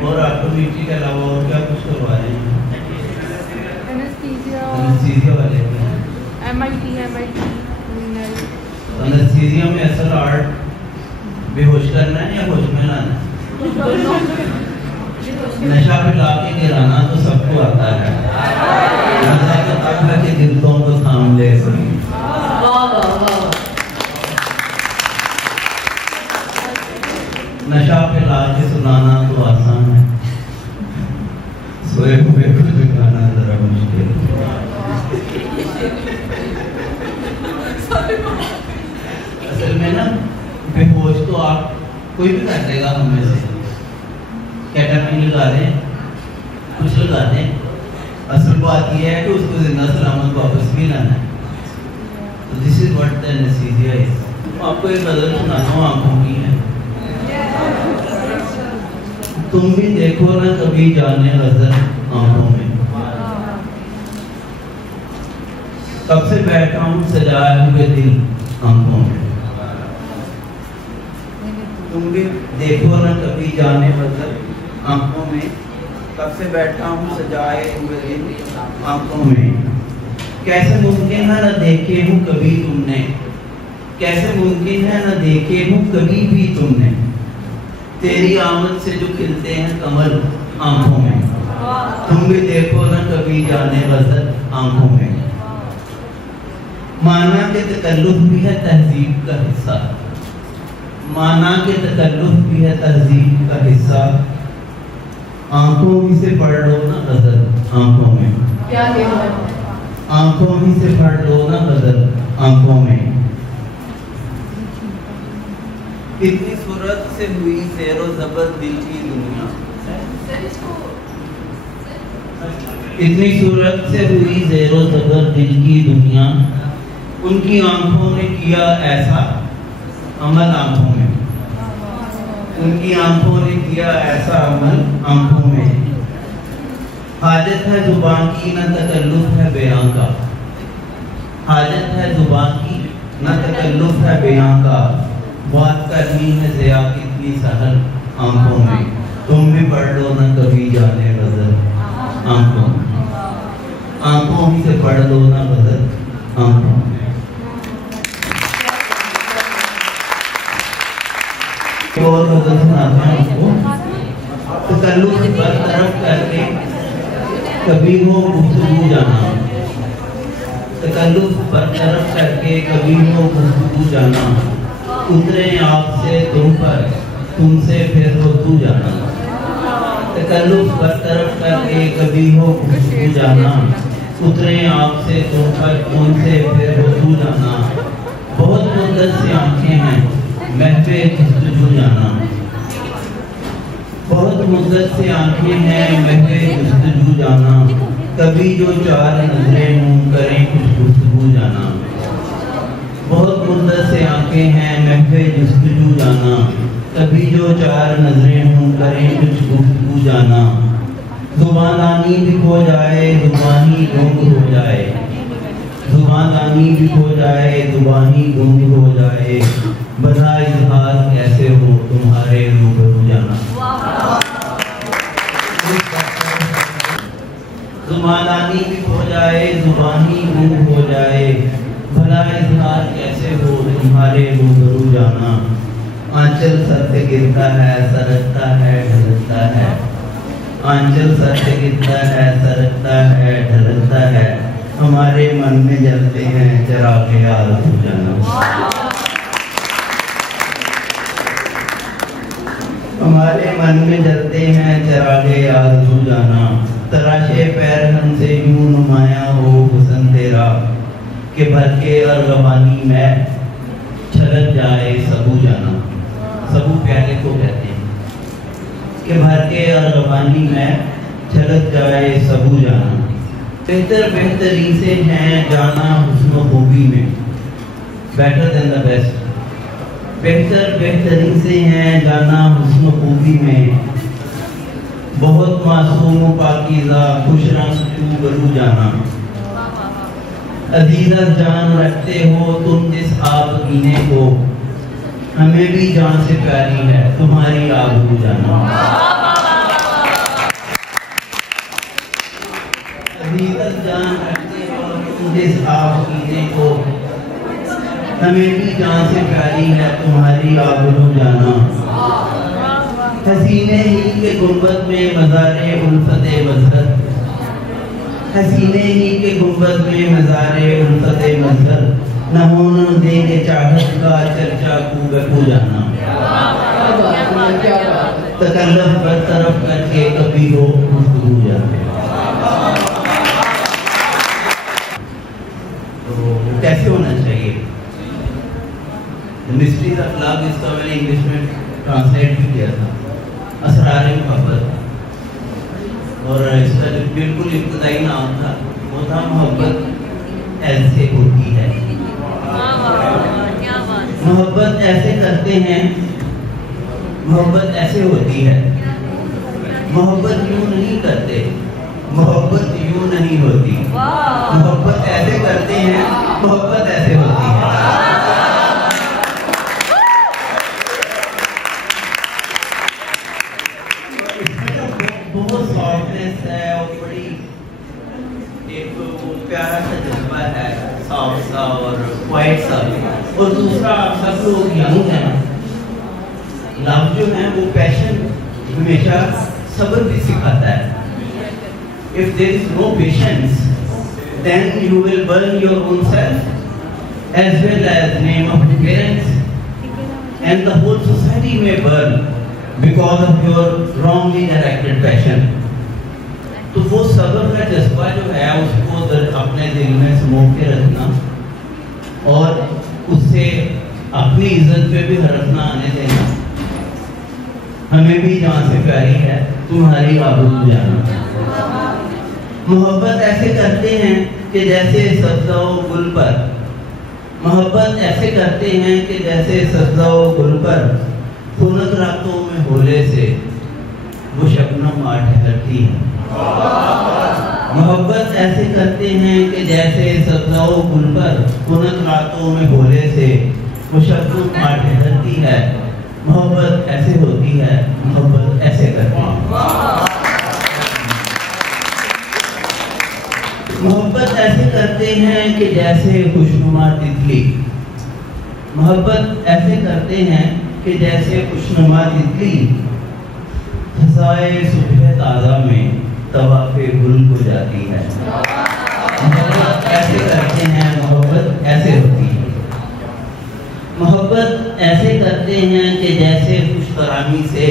और ऑटोमेट्री के अलावा और क्या कुछ करवा रहे हैं? एनेस्थीसिया वाले MIT एनेस्थीसिया में असल आर्ट बेहोश करना है या होश में लाना है? नशा पिला के गिराना तो सबको आता है, नशा तो तब है कि दिलों को थाम ले सके। नशा पिला के सुनाना तो आसान है, सोए हुए को जगाना जरा मुश्किल। असल में ना बेहोश तो आप कोई भी कर देगा हम में से, कैटामीन लगा दें, कुछ लगा दें, असल बात यह है कि उसको जिंदा सलामत वापस भी लाना है। तो this is what the anaesthesia is. आपको एक गजल सुनाना हूं आंखों की है। तुम भी देखो ना कभी जाने नजर आंखों में, कब से बैठा हूं सजाए हुए दिल आंखों में। तुम भी देखो ना कभी जाने नजर आंखों में, कब से बैठा हूँ सजाए हुए दिल आंखों में। कैसे मुमकिन है न देखे हूँ कभी तुमने, कैसे मुमकिन है न देखे हूँ कभी भी तुमने, तेरी आमद से जो खिलते हैं कमल आंखों में। तुम भी देखो न कभी जाने नजर आंखों में। माना के तकल्लुफ भी है तहजीब का हिस्सा, माना के तकल्लुफ भी है तहजीब का हिस्सा, आंखों ही से पढ़ लो ना गजल आंखों में। क्या आंखों ही से पढ़ लो ना गजल आंखों में। इतनी सूरत से हुई ज़ेरो ज़बर दिल की दुनिया, इतनी सूरत से हुई ज़ेरो ज़बर दिल की दुनिया, उनकी आंखों ने किया ऐसा अमल आंखों में, उनकी आंखों ने किया ऐसा अमल आंखों में। हाजत है जुबान की न तकल्लुफ है बयां का, हाजत है जुबान की न तकल्लुफ है बयां का, बात करनी है ज़िया कितनी सहल आंखों में। तुम भी पढ़ लो न कभी जाने गजल आंखों में, आंखों ही से पढ़ लो न गजल आंखों में। और गजल सुनाते हैं आपको। तकल्लुफ बरतरफ करके कभी हो गुफ्तगू जाना, तकल्लुफ बरतरफ करके कभी हो गुफ्तगू जाना, उतरे आपसे तुम पर तुमसे फिर हो तू जाना। तकल्लुफ बरतरफ करके कभी हो गुफ्तगू जाना, उतरे आपसे तुम पर तुमसे फिर हो तू जाना। बहुत मुद्दत से आंखें हैं महफे जुस्तजू जाना, बहुत मुद्दत से आंखें हैं महफे जुस्तजू जाना, कभी जो चार नजरें मुंह करें कुछ गुफ्तगू जाना। बहुत मुद्दत से आंखें हैं महफे जुस्तजू जाना, कभी जो चार नजरें मुंह करें कुछ गुफ्तगू जाना। जुबानी भी खो जाए जुबानी गुम हो जाए, जुबानी भी खो जाए जुबानी गुम हो जाए, बता इजहार कैसे हो तुम्हारे रूबरू जाना। जुबानी भी खो जाए जुबानी गुम हो जाए, भला इजहार कैसे हो तुम्हारे रूबरू जाना। आंचल सर से गिरता है सरकता है ढलकता है, आंचल सर से गिरता है सरकता है ढलकता है, हमारे मन में जलते हैं चिरागे आरज़ू जाना। हमारे मन में जलते हैं चिरागे आरज़ू जाना, तराशे पैर हमसे यूं नुमाया हो हुस्न तेरा, कि भर के अरगवानी में छलक जाए सबू जाना। सबू प्यारे को कहते हैं कि भर के अरगवानी में छलक जाए सबू जाना। बेहतर बेहतरी से हैं जाना हुस्न खूबी में, बेटर देन द बेस्ट। बेहतर बेहतरी से हैं जाना हुस्न खूबी में, बहुत मासूम पाकीज़ा खुश रंग तू बरू जाना। अजीज़ जान रखते हो तुम जिस आप पीने को, हमें भी जान से प्यारी है तुम्हारी आबरू जाना। हमें भी जान से प्यारी है तुम्हारी आबरू जाना। हसीने ही के गुंबद में मज़ारे उल्फते मज़हर, हसीने ही के गुंबद में मज़ारे उल्फते मज़हर, न होने देंगे चाहत का चर्चा कूबे जाना। तकल्लुफ़ बरतरफ करके कभी हो गुफ्तगू जाना। तो कैसे होना चाहिए? मिस्ट्रीज ऑफ लव, इसका मैंने इंग्लिश में ट्रांसलेट भी किया था, असरारे मोहब्बत। और इसका जो बिल्कुल इब्तदाई नाम था वो था मोहब्बत ऐसे होती है। मोहब्बत ऐसे करते हैं, मोहब्बत ऐसे होती है। मोहब्बत यूं नहीं करते, मोहब्बत यूं नहीं होती। मोहब्बत ऐसे करते हैं, मोहब्बत ऐसे होती है। बहुत सॉफ्टनेस है और बड़ी एक वो प्यारा सा जज्बा है, सॉफ्ट सा और क्वाइट सा। और दूसरा, सब लोग यंग हैं, लव जो है वो पैशन हमेशा सब्र भी सिखाता है। If there is no patience, then you will burn your own self as well as name of your parents, and the whole society may burn because of your wrongly directed passion. तो वो सब्र का जज्बा जो है उसको अपने दिल में समो के रखना और उससे अपनी इज्जत पे भी हरफ ना आने देना। हमें भी जान से प्यारी है तुम्हारी आबरू जाना। मोहब्बत ऐसे करते हैं कि जैसे सब्ज़ा व गुल पर, मोहब्बत ऐसे करते हैं कि जैसे सब्ज़ा व गुल पर, खुनक रातों में होले से वो शबनम आ ठहरती है। मोहब्बत ऐसे करते हैं कि जैसे सब्ज़ा व गुल पर, खुनक रातों में होले से वो शबनम आ ठहरती है। मोहब्बत ऐसे होती है, मोहब्बत ऐसे करती है। मोहब्बत ऐसे करते हैं कि जैसे खुशनुमा तितली, मोहब्बत ऐसे करते हैं कि जैसे खुशनुमा तितली फसाए सुबह ताज़ा में तवाफ़े गुल को जाती है। मोहब्बत ऐसे करते हैं, मोहब्बत ऐसे होती है। मोहब्बत ऐसे करते हैं कि जैसे खुशकरामी से,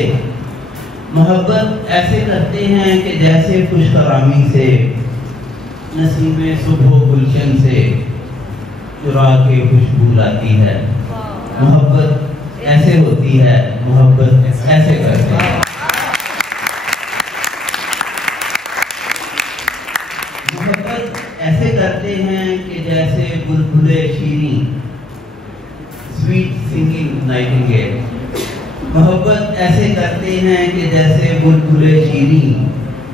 मोहब्बत ऐसे करते हैं कि जैसे खुशकरामी से नसीबे सुबह गुलशन से चुरा के खुशबू लाती है। मोहब्बत ऐसे होती है, मोहब्बत ऐसे करते हैं। मोहब्बत ऐसे करते हैं कि जैसे बुलबुले शीरी, स्वीट सिंगिंग नाइटिंगेल। मोहब्बत ऐसे करते हैं कि जैसे बुलबुले शीरी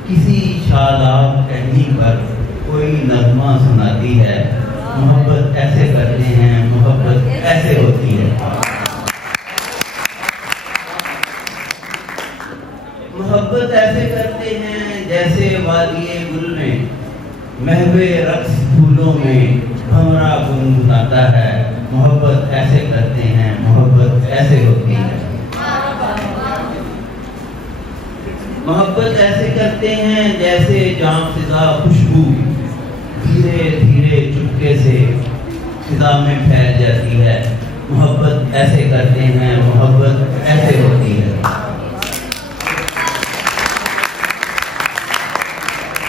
किसी शादाब टहनी पर कोई नगमा सुनाती है। मोहब्बत ऐसे करते हैं, मोहब्बत ऐसे होती है। मोहब्बत ऐसे करते हैं जैसे वादिये गुल में महवे रक्स फूलों में भंवरा गुनगुनाता है। मोहब्बत ऐसे करते हैं, मोहब्बत ऐसे होती है। मोहब्बत ऐसे करते हैं जैसे जाम फिजा खुशबू धीरे धीरे चुपके से फिजा में फैल जाती है। मोहब्बत ऐसे करते हैं, मोहब्बत ऐसे होती है।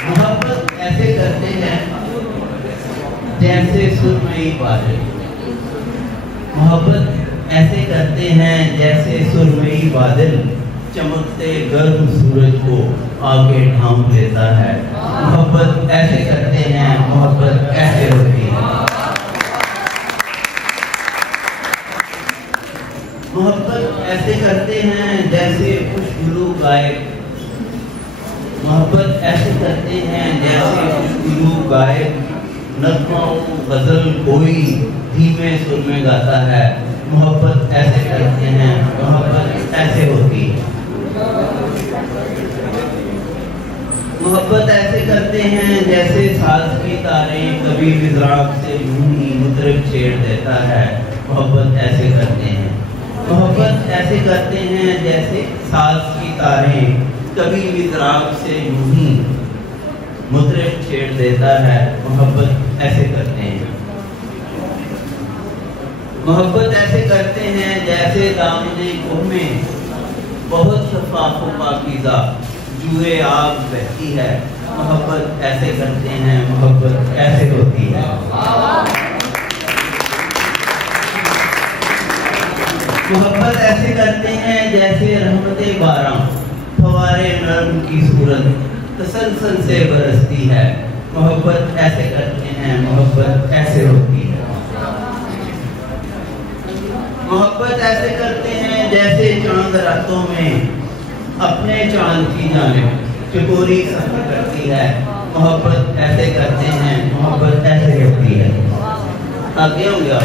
मोहब्बत ऐसे करते हैं जैसे सुरमई बादल, मोहब्बत ऐसे करते हैं जैसे सुरमई बादल चमकते गर्म सूरज को आगे ढांप लेता है। मोहब्बत ऐसे करते हैं, मोहब्बत ऐसे होती है। मोहब्बत ऐसे करते हैं जैसे खुशबू गायब, मोहब्बत ऐसे करते हैं जैसे खुशबू गायब नगमाओं गजल कोई धीमे सुर में गाता है। मोहब्बत ऐसे करते हैं, मोहब्बत ऐसे होती है। मोहब्बत ऐसे करते हैं जैसे साज की तारें कभी विज़राक से यूं ही मुतरिब छेड़ देता है। मोहब्बत ऐसे करते हैं। मोहब्बत ऐसे करते हैं जैसे साज की तारें कभी मिज़राब से यूं ही मुतरिब छेड़ देता है। मोहब्बत ऐसे करते हैं। मोहब्बत ऐसे करते हैं जैसे दामने कोह में बहुत शफाफ व पाकीज़ा जुए आग बहती है। मोहब्बत ऐसे करते हैं। मोहब्बत ऐसे होती है। मोहब्बत ऐसे करते हैं जैसे रहमते बारां फवारे नर्म की सूरत तसलसल से बरसती है। मोहब्बत ऐसे करते हैं। मोहब्बत ऐसे होती है। मोहब्बत ऐसे करते हैं जैसे चांद रातों में अपने चांद की जानिब चकोरी सफर करती है। मोहब्बत ऐसे करते हैं। मोहब्बत ऐसे होती है। आगे हो गया।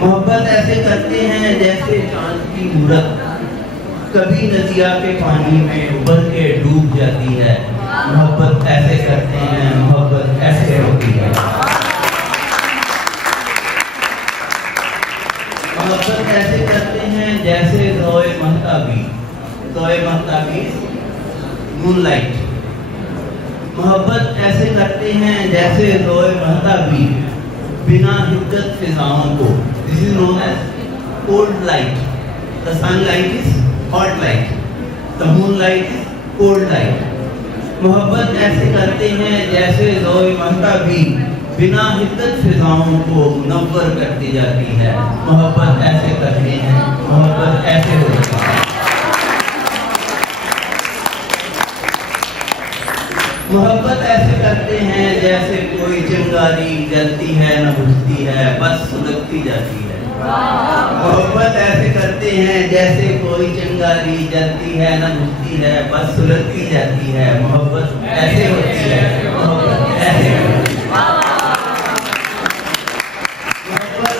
मोहब्बत ऐसे करते हैं जैसे चांद की मूरत कभी नदिया के पानी में उबल के डूब जाती है। मोहब्बत ऐसे करते हैं। मोहब्बत ऐसे होती है। मोहब्बत ऐसे करते हैं जैसे ज़ोए महताबी मूनलाइट। मोहब्बत ऐसे करते हैं जैसे ज़ोए महताबी बिना हिद्दत फिजाओं को। This is known as cold light. The sunlight is hot light, the moonlight is cold light. मोहब्बत ऐसे करते हैं जैसे ज़ोए महताबी बिना हिद्दत फिजाओं को मुनव्वर करती जाती है। मोहब्बत ऐसे करते हैं। मोहब्बत ऐसे होती है। मोहब्बत ऐसे करते हैं जैसे कोई चिंगारी जलती है न बुझती है बस सुलगती जाती है। मोहब्बत ऐसे करते हैं जैसे कोई चिंगारी जलती है न बुझती है बस सुलगती जाती है। मोहब्बत ऐसे होती है। मोहब्बत ऐसे होती है। मोहब्बत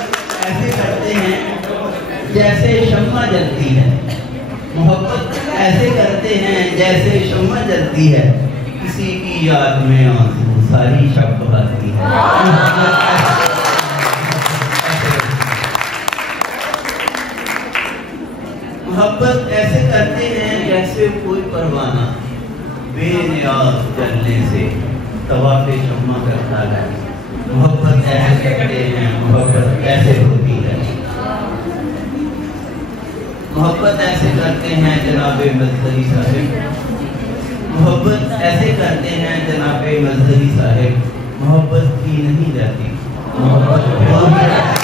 ऐसे करते हैं जैसे शम्मा जलती है। मोहब्बत ऐसे करते हैं जैसे शम्मा जलती है किसी की याद में आंसू सारी शब बहाती है। मोहब्बत ऐसे करते हैं जैसे कोई परवाना बेनियाज जलने से तवाफ़े शम्मा करता है। मोहब्बत ऐसे करते हैं। मोहब्बत ऐसे होती है। मोहब्बत ऐसे करते हैं जनाबे मज़हरी साहिब। मोहब्बत ऐसे करते हैं जनाबे मज़हरी साहिब। मोहब्बत की नहीं जाती। मोहब्बत हो ही जाती।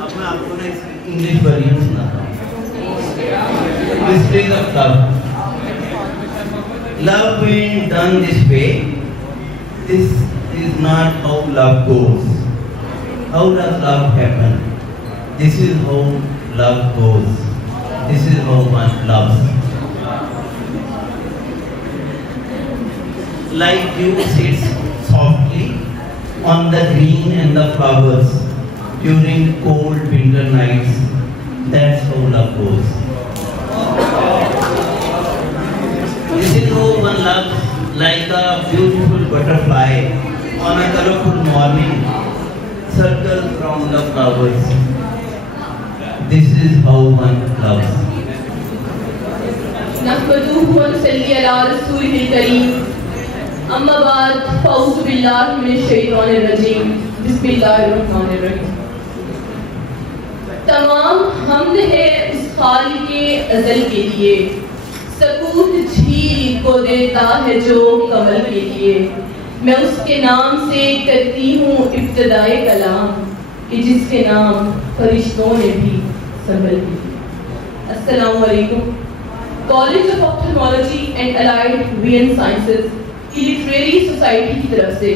अब मैं आपको ना इसकी इंग्लिश वर्जन सुनाता हूँ। Mysteries of love. Love being done this way, this is not how love goes. How does love happen? This is how love goes. This is how one loves. Like dew sits softly on the green and the flowers during cold winter nights. That's how love goes. This is how one loves, like a beautiful butterfly on a colorful morning, circles round the flowers. This is how one loves. नहमदुहु व नसल्ली अला रसूलिल करीम। अम्मा बाद फ़अऊज़ु बिल्लाहि मिनश शैतानिर रजीम। बिस्मिल्लाहिर रहमानिर रहीम। तमाम हम्द है उस खालिक़े अज़ल के लिए, सकूत झील को देता है जो कमल के लिए। मैं उसके नाम से करती हूँ इब्तिदाए कलाम कि जिसके नाम फरिश्तों ने भी संभल लिया। अस्सलामु अलैकुम। College of ophthalmology and allied vision sciences की लिटरेरी सोसाइटी की तरफ से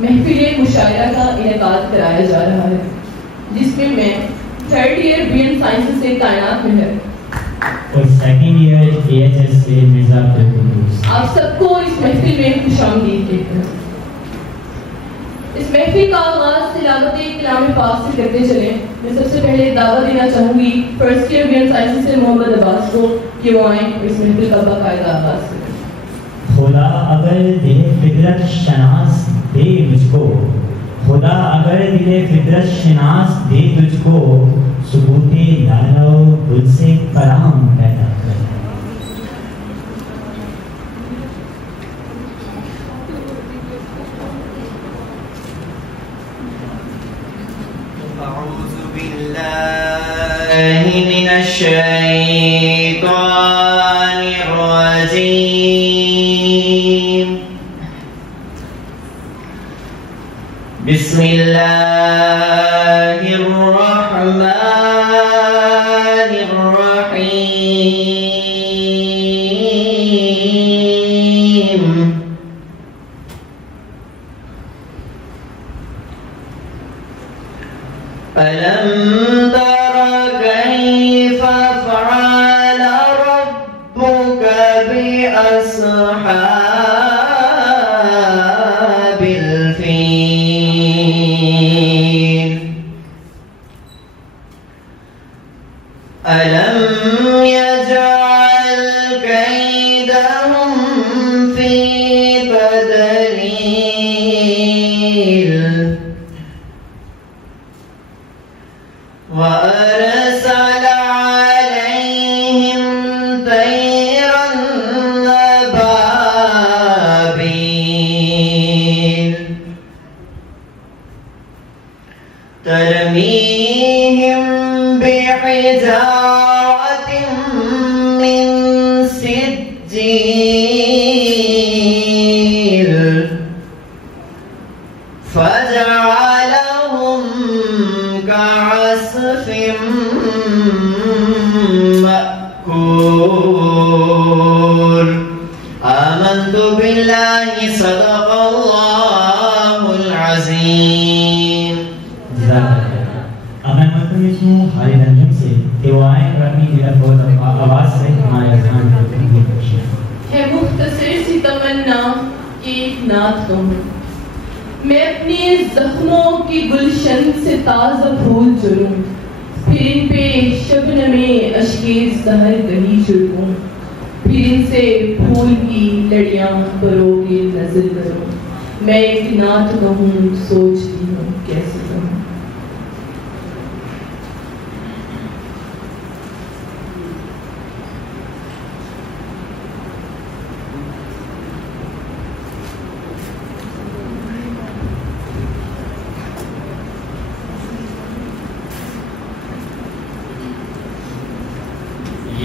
महफिल मुशायरा का इनेकाद कराया जा रहा है, जिसमें मैं थर्ड ईयर वीएन साइंसेज से तैनात में है और सेकंड ईयर एएचएस से मिर्जा अब्दुल। आप सबको इस महफिल में खुशामदीद कहते हैं। इस महफिल का आगाज तिलावत कलाम पाक से करते चले। मैं सबसे पहले दावा देना चाहूँगी फर्स्ट ईयर बी साइंस से मोहम्मद अब्बास को कि वो आए इस महफिल का बाकायदा आगाज करें। खुदा अगर दिले फितरत शनास दे मुझको, खुदा अगर दिले फितरत शनास दे तुझको, सबूते लालो दिल से कलाम पैदा कर। मिनश शैतानिर रजीम। बिस्मिल्लाहिर रहमानिर रहीम। अलम मैं अपने जख्मों की गुलशन से ताज़ा फूल चुरूं, फिर इन पे शबनमे अश्के ज़हर कहीं छिड़कूं, फिर इनसे फूल की लड़ियां बरोगे नजर करूं। मैं एक नात कहूँ सोचती हूँ कैसे कहूँ।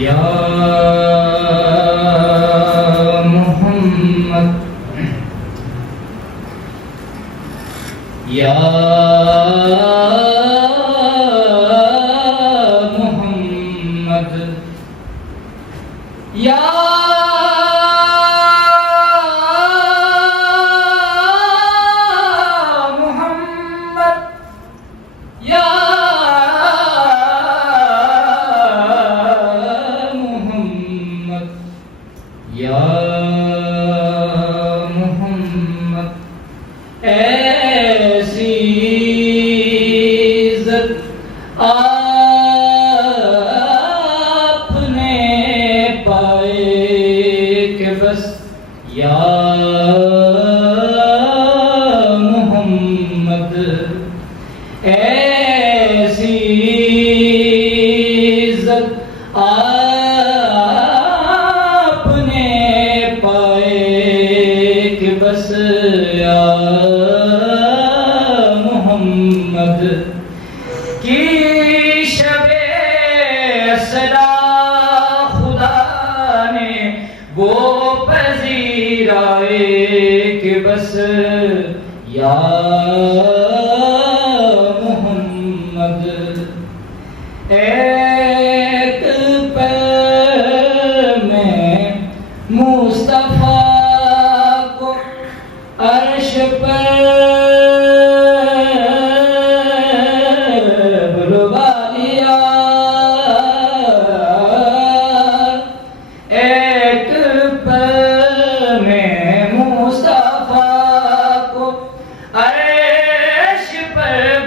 या मोहम्मद या मोहम्मद या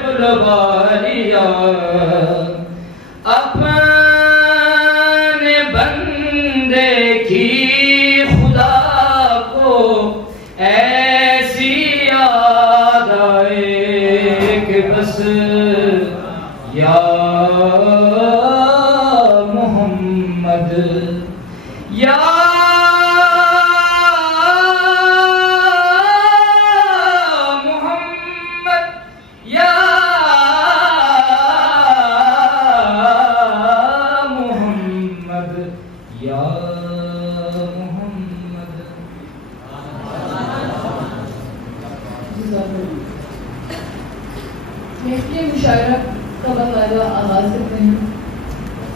बुलवा लिया महफिल मुशायरा का बाकायदा आगाज़ करते हैं।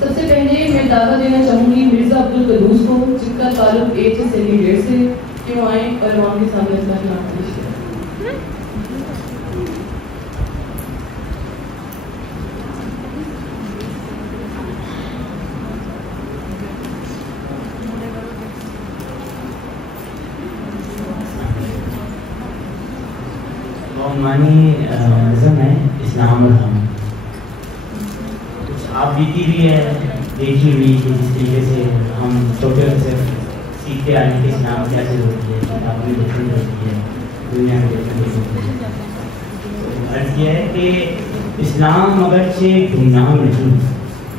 सबसे पहले मैं दावा देना चाहूँगी मिर्ज़ा अब्दुल कदूस को, जिनका ताल्लुक एज सेलिब्रेट से, कि वो आएँ और वहाँ के सामने अपना नाम पेश करें। मानी नज़म है इस्लाम और हम। कुछ आप बीती भी है देखी हुई कि जिस तरीके से हम छोटे से सीखते आए कि इस्लाम कैसे होती है, किताबों में देखनी होती है, दुनिया में देखनी होती है। तो अर्ज़ यह है कि इस्लाम अगरचे गुमनाम नहीं,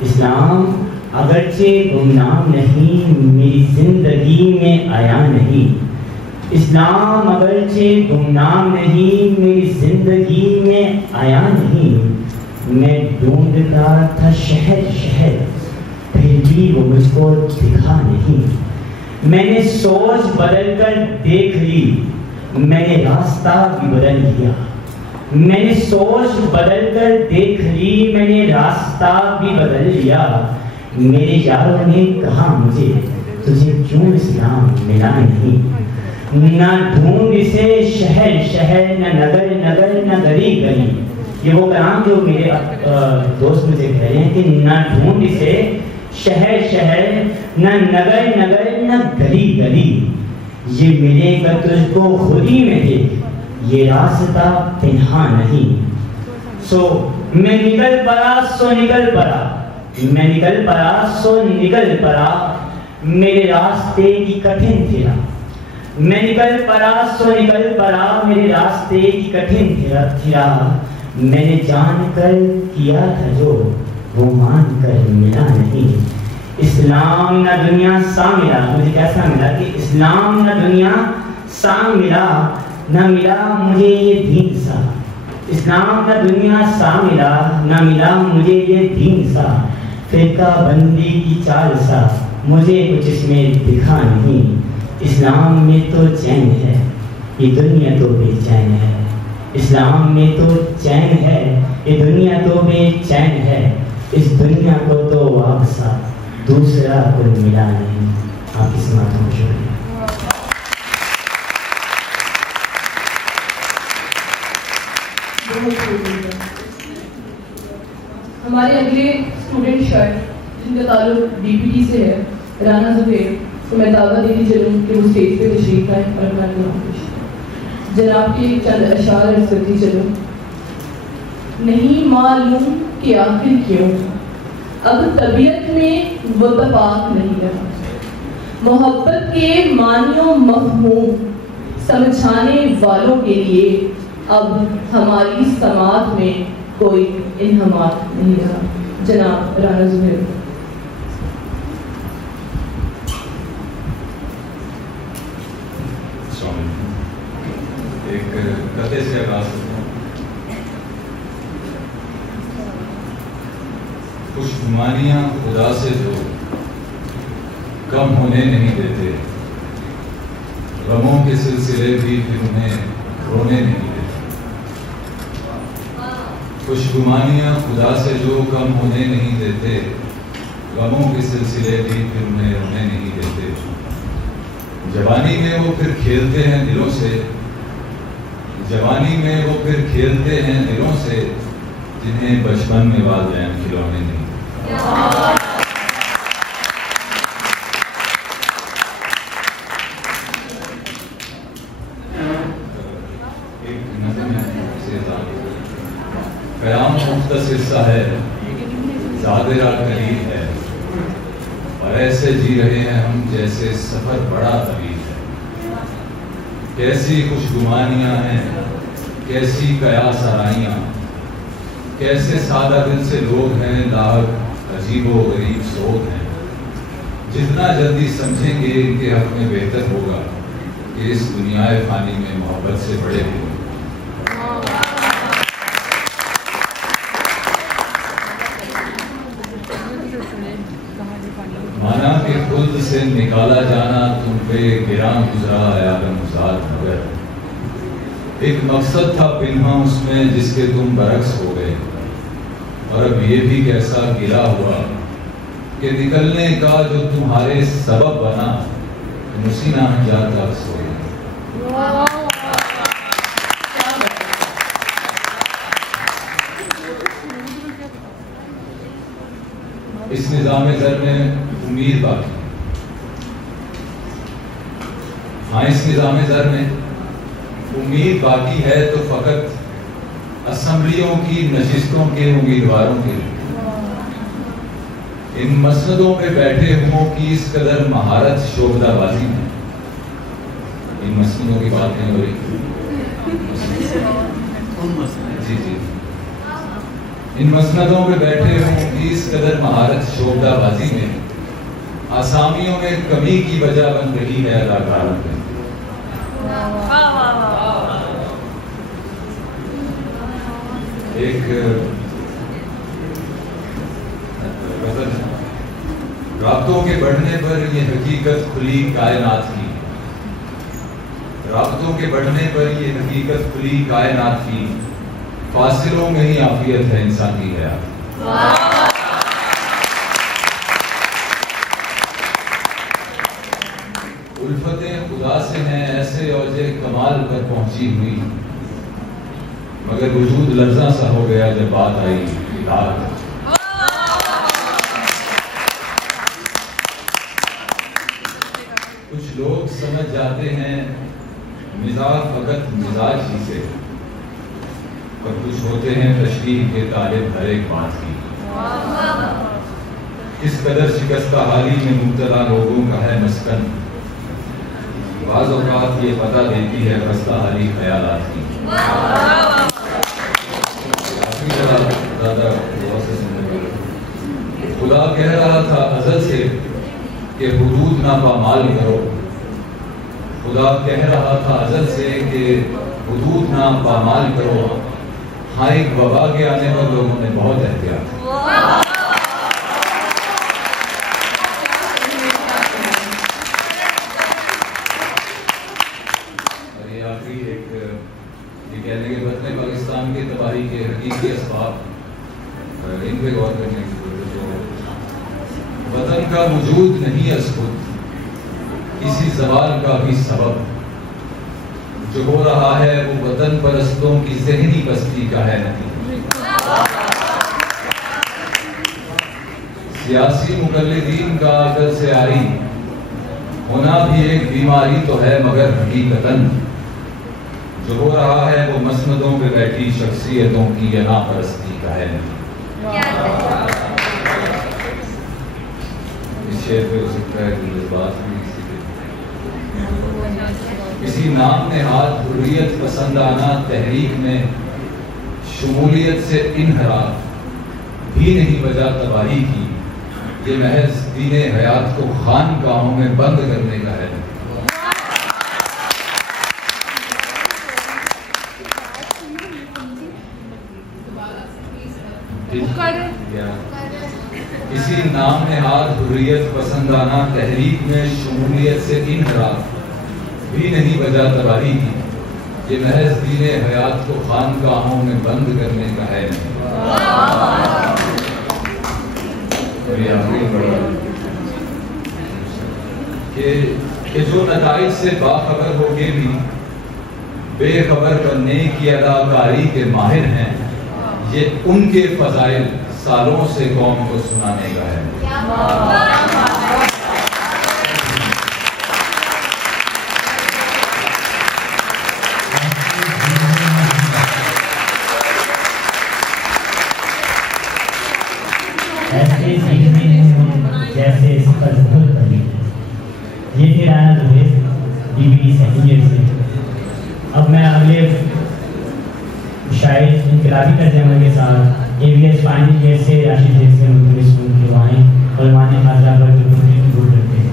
इस्लाम अगरचे गुमनाम नहीं, मेरी ज़िंदगी में आया नहीं। इस्लाम अगरचे गुमनाम नहीं, मेरी जिंदगी में आया नहीं। मैं ढूंढता था शहर शहर, फिर भी वो मुझको दिखा नहीं। मैंने सोच बदल कर देख ली, मैंने रास्ता भी बदल लिया। मैंने सोच बदल कर देख ली, मैंने रास्ता भी बदल लिया। मेरे यारों ने कहा मुझे, तुझे क्यों इस्लाम मिला नहीं। न ढूंढ से शहर शहर, न नगर नगर, न गली गली। ये वो कलाम जो मेरे दोस्त मुझे कह रहे हैं कि न ढूंढ से शहर शहर, न नगर नगर, न गली गली। ये मिलेगा तुझको खुद ही में देख, ये रास्ता पिन्हा नहीं। सो मैं निकल पड़ा सो निकल पड़ा, मैं निकल पड़ा सो निकल पड़ा। मेरे रास्ते की कठिन थी, मैं निकल पड़ा सो निकल पड़ा। मेरे रास्ते की कठिन थिरा, मैंने जानकर किया था जो, वो मान कर मिला नहीं। इस्लाम न दुनिया सा मिला, मुझे कैसा मिला कि इस्लाम न दुनिया सा मिला, न मिला मुझे ये दीन सा। इस्लाम न दुनिया सा मिला, न मिला मुझे ये दीन सा। फिरका बंदी की चाल सा, मुझे कुछ इसमें दिखा नहीं। इस्लाम में तो चैन है, ये दुनिया तो बेचैन है। इस्लाम में तो चैन है, ये दुनिया तो बेचैन है। इस दुनिया को तो आप सा दूसरा कोई मिला नहीं। आप इस मातों में शुक्रिया। हमारे अगले स्टूडेंट शायर जिनका ताल्लुक डीपीटी से है, राना जुबैर, तो मैं दावा देती चलूँ कि वो स्टेज पे तशरीफ लाएं और अपना नाम पेश करें। जनाब के चंद अशार अर्ज़ करती चलूँ। नहीं मालूम कि आखिर क्यों अब तबीयत में वो तफाक नहीं रहा। मोहब्बत के मानियो मफ़हूम समझाने वालों के लिए अब हमारी समात में कोई इन्हमात नहीं रहा। जनाब राना जुबैर। एक कते से आगाज करता हूँ। खुशगुमानियाँ खुदा से जो कम होने नहीं देते, गमों के सिलसिले भी फिर उन्हें रोने नहीं देते। खुशगुमानियाँ खुदा से जो कम होने नहीं देते, गमों के सिलसिले भी फिर उन्हें रोने नहीं देते। जवानी में वो फिर खेलते हैं दिलों से, जवानी में वो फिर खेलते हैं दिलों से, जिन्हें बचपन में वालिदैन खिलौने नहीं। एक नज़म क़याम मुख्तसर सा है, ज़ादिरा करीब है, और ऐसे जी रहे हैं हम जैसे सफ़र बड़ा तवील है। कैसी खुशगुमानियाँ हैं, कैसी कयास आराइयाँ, कैसे सादा दिल से लोग हैं, लाख अजीबो गरीब सोच हैं। जितना जल्दी समझेंगे इनके हक में बेहतर होगा कि इस दुनियाए फ़ानी में मोहब्बत से बड़े हों। माना कि खुद से निकाला जाना तुम पे गिरां गुजरा आलमज़ाद मगर, एक मकसद था पिन्हा उसमें जिसके तुम बरक्स हो गए, और अब ये भी कैसा गिला हुआ कि निकलने का जो तुम्हारे सबब बना तुम उसी नाम जाता सोए। इस निजाम ज़र में उम्मीद बाकी, हाँ इस निजाम ज़र में उम्मीद बाकी है तो फकत असेंबलियों की नशिस्तों के उम्मीदवारों के लिए। इन मसनदों पे बैठे हुओं की इस कदर महारत शोबदाबाजी में, इन मसनदों की बात नहीं हो रही जी जी, इन मसनदों पे बैठे हुओं की इस कदर महारत शोबदाबाजी में आसामियों में कमी की वजह बन रही है अदाकारों में। एक राब्तों के बढ़ने पर ये हकीकत खुली कायनात की, राब्तों के बढ़ने पर ये हकीकत खुली कायनात की, फासिलों में ही आफियत है इंसानी हयात। उल्फतें खुदा से हैं ऐसे औजे कमाल पर पहुंची हुई, मगर वजूद लर्जा सा हो गया जब बात आई इताअत। कुछ लोग समझ जाते हैं मिजाज फकत मिजाज ही से, पर कुछ होते हैं तशरीह के तालिब हर एक बात की। इस कदर शिकस्ता हाली में मुब्तला लोगों का है मस्कन, बाज़ औक़ात ये पता देती है खस्ता हाली ख्यालात की। खुदा कह रहा था अज़ल से कि हुदूद ना पामाल करो, खुदा कह रहा था अज़ल से कि हुदूद ना पामाल करो। हाँ एक वबा के आने पर लोगों ने बहुत एहतियात, और ये आखिरी एक ये कहने के बदले पाकिस्तान के तबाही के हकीकी असबाब इन पे गौर करने की जरूरत है। वतन का वजूद नहीं असबुत, किसी सवाल का भी सबब जो हो रहा है वो वतन परस्तों की ज़हनी बस्ती का है नतीजा। सियासी मुकल्लिदीन का अकल से आरी होना भी एक बीमारी तो है, मगर हकीकतन जो हो रहा है वो मसनदों पे बैठी शख्सियतों की यना परस्ती का है। इस शेर पे हो सकता है कि जज्बात भी किसी नाम ने हाथ हुर्रियत पसंदाना तहरीक में शमूलियत से इनहराफ भी नहीं बजा तबाही की, ये महज दीने हयात को खानकाहों में बंद करने का है। किसी नाम ने हाथ हुर्रियत पसंदाना तहरीक में शमूलियत से इनहराफ भी नहीं बजा तबाही की, ये महज दीने हयात को खानकाहों में बंद करने का है। कि जो नताइज से बाखबर होके भी बेखबर बनने की अदाकारी के माहिर हैं, ये उनके फजाइल सालों से कौम को सुनाने का है। ऐसे सीखने जैसे इस पर खुद बनी। ये थे Rana Zubair dB second year से। अब मैं अगले शायद इनकलाबी तर्जुमे के साथ एबीएस फाइनल ईयर से राशिद शेख से मुख्तलिफ स्कूल के वाएँ और माने खासा पर गुड करते हैं।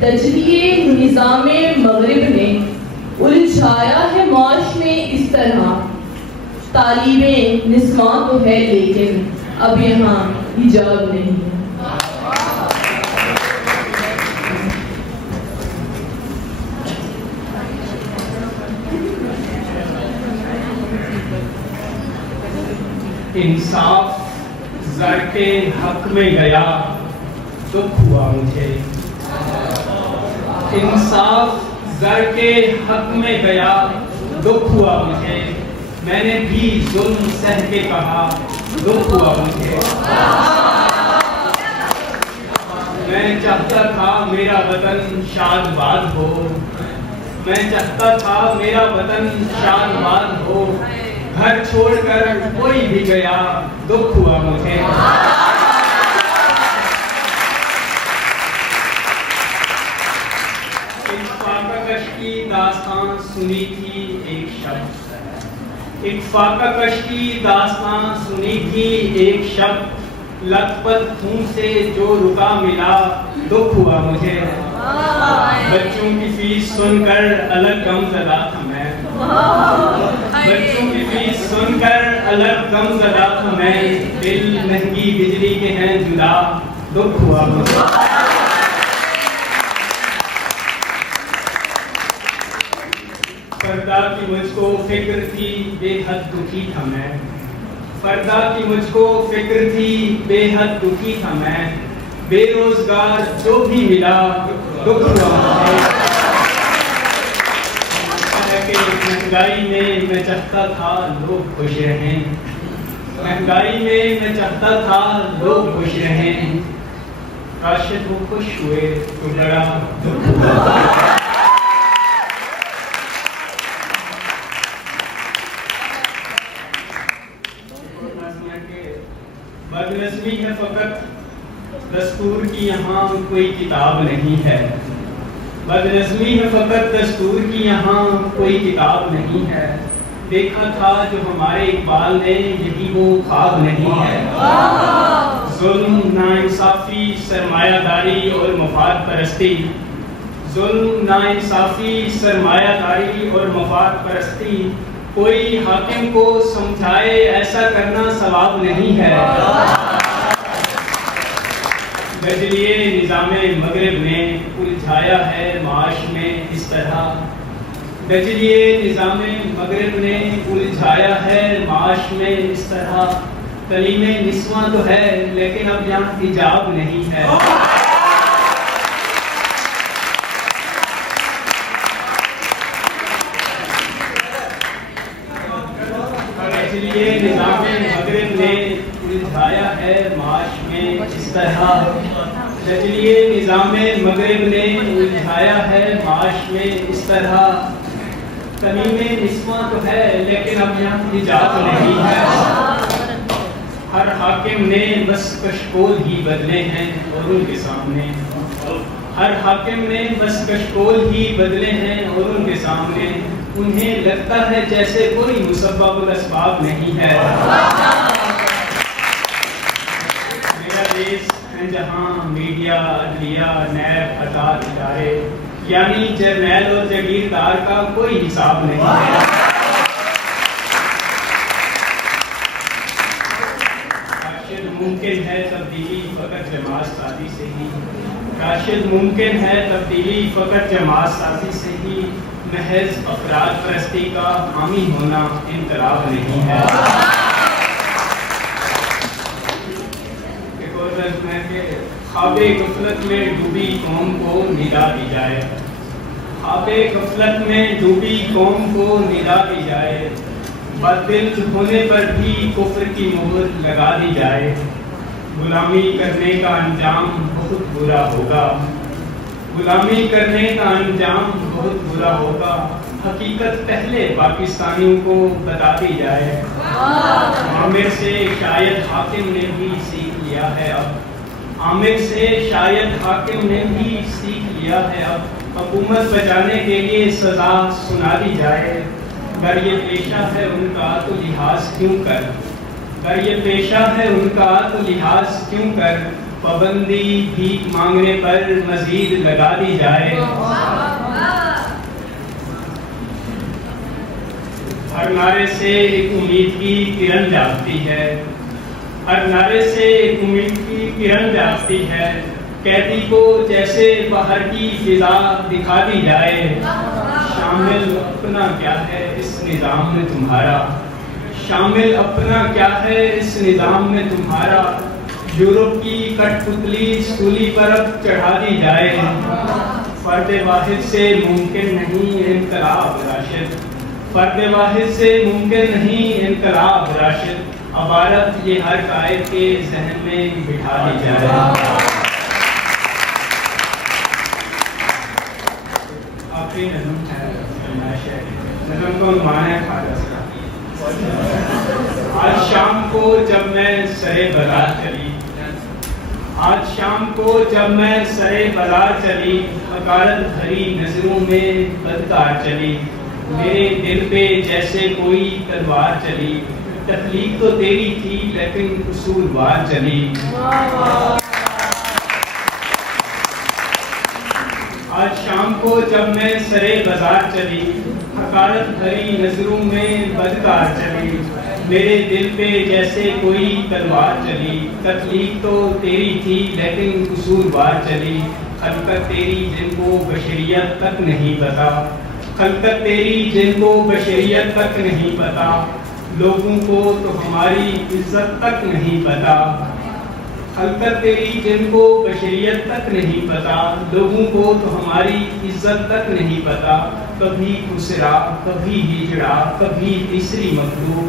तजलिए निज़ामे मगरिब ने उलझाया है मौश में इस तरह, तालीबें निस्मा तो है लेकिन अब यहाँ हिजाब नहीं है। इंसाफ ज़र के हक में गया दुख हुआ मुझे। इंसाफ ज़र के हक में गया दुख हुआ मुझे। मैंने भी जुल्म सह के कहा दुख हुआ मुझे। मैं चाहता था मेरा वतन शादबाद हो। मैं चाहता था मेरा वतन शादबाद हो। घर छोड़कर कोई भी गया दुख हुआ मुझे। एक फाकाकश की दास्तान सुनी थी एक शब्द। एक फाकाकश की दास्तान सुनी थी एक शब्द। लखपत खून से जो रुका मिला दुख हुआ मुझे। बच्चों की फीस सुनकर अलग गमज़दा था मैं। बच्चों की फीस सुनकर अलग गमज़दा था मैं। बिल महंगी बिजली के हैं जुदा दुख हुआ मुझे। पर्दा की मुझको फिक्र थी बेहद दुखी था मैं। पर्दा की मुझको फिक्र थी बेहद दुखी था मैं। बेरोजगार जो भी मिला दुख हुआ मुझे। महंगाई में मैं चाहता था लोग खुश रहें। महंगाई में मैं चाहता था लोग खुश रहें। राशिद वो खुश हुए तो बड़ा दुख हुआ। बदनज़मी है फकत दस्तूर की यहाँ कोई किताब नहीं है। बदनज़मी है फकत दस्तूर की यहाँ कोई किताब नहीं है। देखा था जो हमारे इकबाल ने यही वो ख्वाब नहीं है। जुल्म, नाइंसाफी, सरमायादारी और मफाद परस्ती। जुल्म, नाइंसाफी, सरमायादारी और मफाद परस्ती। कोई हाकिम को समझाए ऐसा करना सवाब नहीं है। गजलिए निज़ामे मगरिब ने उलझाया है माश में इस तरह। गजलिए निज़ामे मगरिब ने उलझाया है माश में इस तरह। कलीमे निस्वां तो है लेकिन अब यहाँ हिजाब नहीं है। गजलिए निज़ामे मगरिब ने उलझाया है माश में इस तरह। गजलिए निज़ामे मगरिब ने उलझाया है माश में इस तरह। कलीमे निस्वां तो है लेकिन अब यहाँ हिजाब नहीं है। हर हाकिम ने बस कशकोल ही बदले हैं और उनके सामने। हर हाकिम ने बस कशकोल ही बदले हैं और उनके सामने। उन्हें लगता है जैसे कोई मुसब्बब असबाब नहीं है। मेरा देश है जहाँ मीडिया, अदलिया, नैब, अदालत, इदारे यानी जर्नैल और जागीरदार का कोई हिसाब नहीं है। राशिद मुमकिन है तब्दीली फकत जमात साजी से ही। राशिद मुमकिन है तब्दीली फकत जमात साजी से ही। महज अफराद परस्ती का हामी होना इनकलाब नहीं है। एक और नज़्म है कि ख्वाबे गफलत में डूबी कौम को निदा दी जाए। ख्वाबे गफलत में डूबी कौम को निदा दी जाए। बददिल होने पर भी कुफ्र की मोहर लगा दी जाए। गुलामी करने का अंजाम बहुत बुरा होगा। गुलामी करने का अंजाम बहुत बुरा होगा। हकीकत पहले पाकिस्तानियों को बता दी जाए। आमिर से शायद हाकिम ने भी सीख लिया है अब। आमिर से शायद हाकिम ने भी सीख लिया है अब। हुकूमत बचाने के लिए सजा सुना दी जाए। अगर ये पेशा है उनका तो लिहाज क्यों कर। अगर ये पेशा है उनका तो लिहाज क्यों कर। पाबंदी भीख मांगने पर मजीद लगा दी जाए। हर नारे से एक उम्मीद की किरण जागती है। हर नारे से एक उम्मीद की किरण जागती है। कैदी को जैसे बाहर की फिजा दिखा दी जाए। शामिल अपना क्या है इस निजाम में तुम्हारा। शामिल अपना क्या है इस निज़ाम में तुम्हारा, यूरोप की कठपुतली सूली पर अब चढ़ा दी जाए। फर्द वाहिद से मुमकिन नहीं इनकलाब राशिद, फर्द वाहिद से मुमकिन नहीं इनकलाब राशिद, अबारत ये हर कायद के जहन में बिठा दी जाए। आखिरी नज़म है नज़म को माने खालसा। आज शाम को जब मैं सरे बाजार चली, आज शाम को जब मैं सरे बाजार चली, हकारत भरी नजरों में बदकार चली, मेरे दिल पे जैसे कोई तलवार चली, तकलीफ तो तेरी थी लेकिन कसूरवार चली। आज शाम को जब मैं सरे बाजार चली, हकारत भरी नजरों में बदकार चली, मेरे दिल पे जैसे कोई तलवार चली, तकलीफ तो तेरी थी लेकिन कसूरवार चली। खलकत तेरी जिनको बशरियत तक नहीं पता, खलकत तेरी जिनको बशरियत तक नहीं पता, लोगों को तो हमारी इज्जत तक नहीं पता। खलकत तेरी जिनको बशरियत तक नहीं पता, लोगों को तो हमारी इज्जत तक नहीं पता। कभी खुसरा, कभी हिजड़ा, कभी तीसरी मखलूक,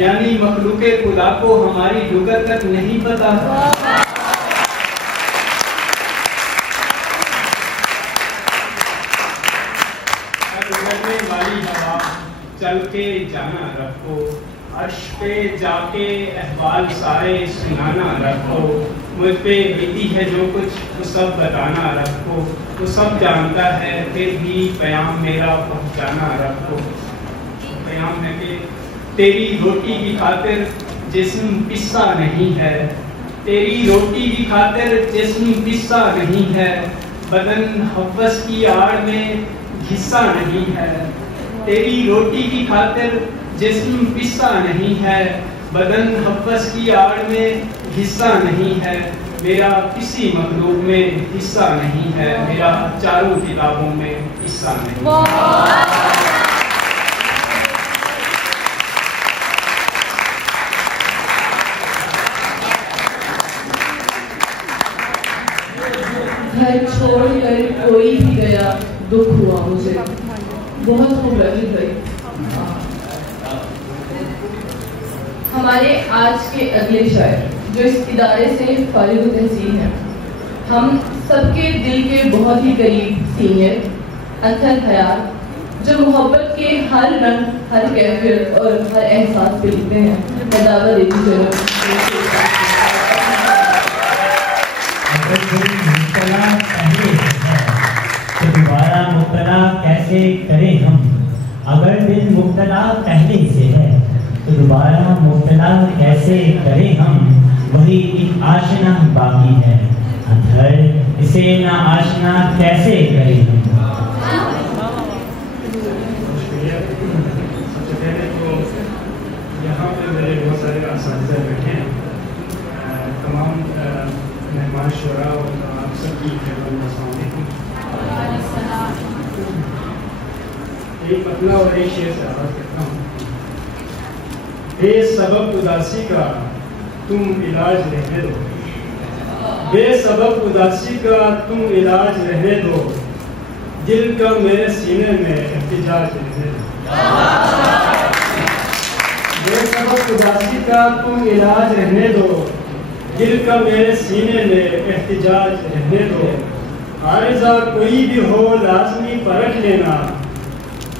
यानी मखलूके खुदा को हमारी लुगत तक नहीं पता। वाली हवा चल के जाना रखो, अर्श पे जाके अहवाल सारे सुनाना रखो, मुझ पे बीती है जो कुछ वो सब बताना रखो, वो सब जानता है फिर भी प्याम मेरा पहुंचाना रखो। प्याम है कि तेरी रोटी की खातिर जिस्म पिस्सा नहीं है, तेरी रोटी की खातिर जिस्म पिस्सा नहीं है, बदन हवस की आड़ में हिस्सा नहीं है। तेरी रोटी की खातिर जिस्म पिस्सा नहीं है, बदन हवस की आड़ में हिस्सा नहीं है, मेरा किसी मखलूक में हिस्सा नहीं है, मेरा चारों किताबों में हिस्सा नहीं है। घर छोड़कर कोई भी गया, दुख हुआ मुझे, बहुत खूब लगी गई। हमारे आज के अगले शायर जो इस इदारे से फारिग तहसील हैं, हम सबके दिल के बहुत ही करीब सीनियर अथर ख्याल, जो मोहब्बत के हर रंग, हर कैफियत और हर एहसास पे लिखते हैं। दावा देती चलो। तो दोबारा मुब्तला कैसे करें हम, अगर दिल मुब्तला पहले से है तो दोबारा मुब्तला कैसे करें हम, वही एक आशना बाकी है अंधर, इसे ना आशना कैसे करें हम। सबसे पहले तो यहाँ पे मेरे बहुत सारे असातिज़ा बैठे हैं, तमाम मेहमान शुरा और आप सबकी एक पतला और एक शेर से आवाज़ करता हूँ। बेसबब उदासी का तुम इलाज रहने दो, बेसबब उदासी का तुम इलाज रहने दो, दिल का मेरे सीने में एहतिजाज रहने दो। बेसबब उदासी का तुम इलाज रहने दो, दिल का मेरे सीने में एहतिजाज रहने दो। आरिज़ा कोई भी हो लाजमी परख लेना,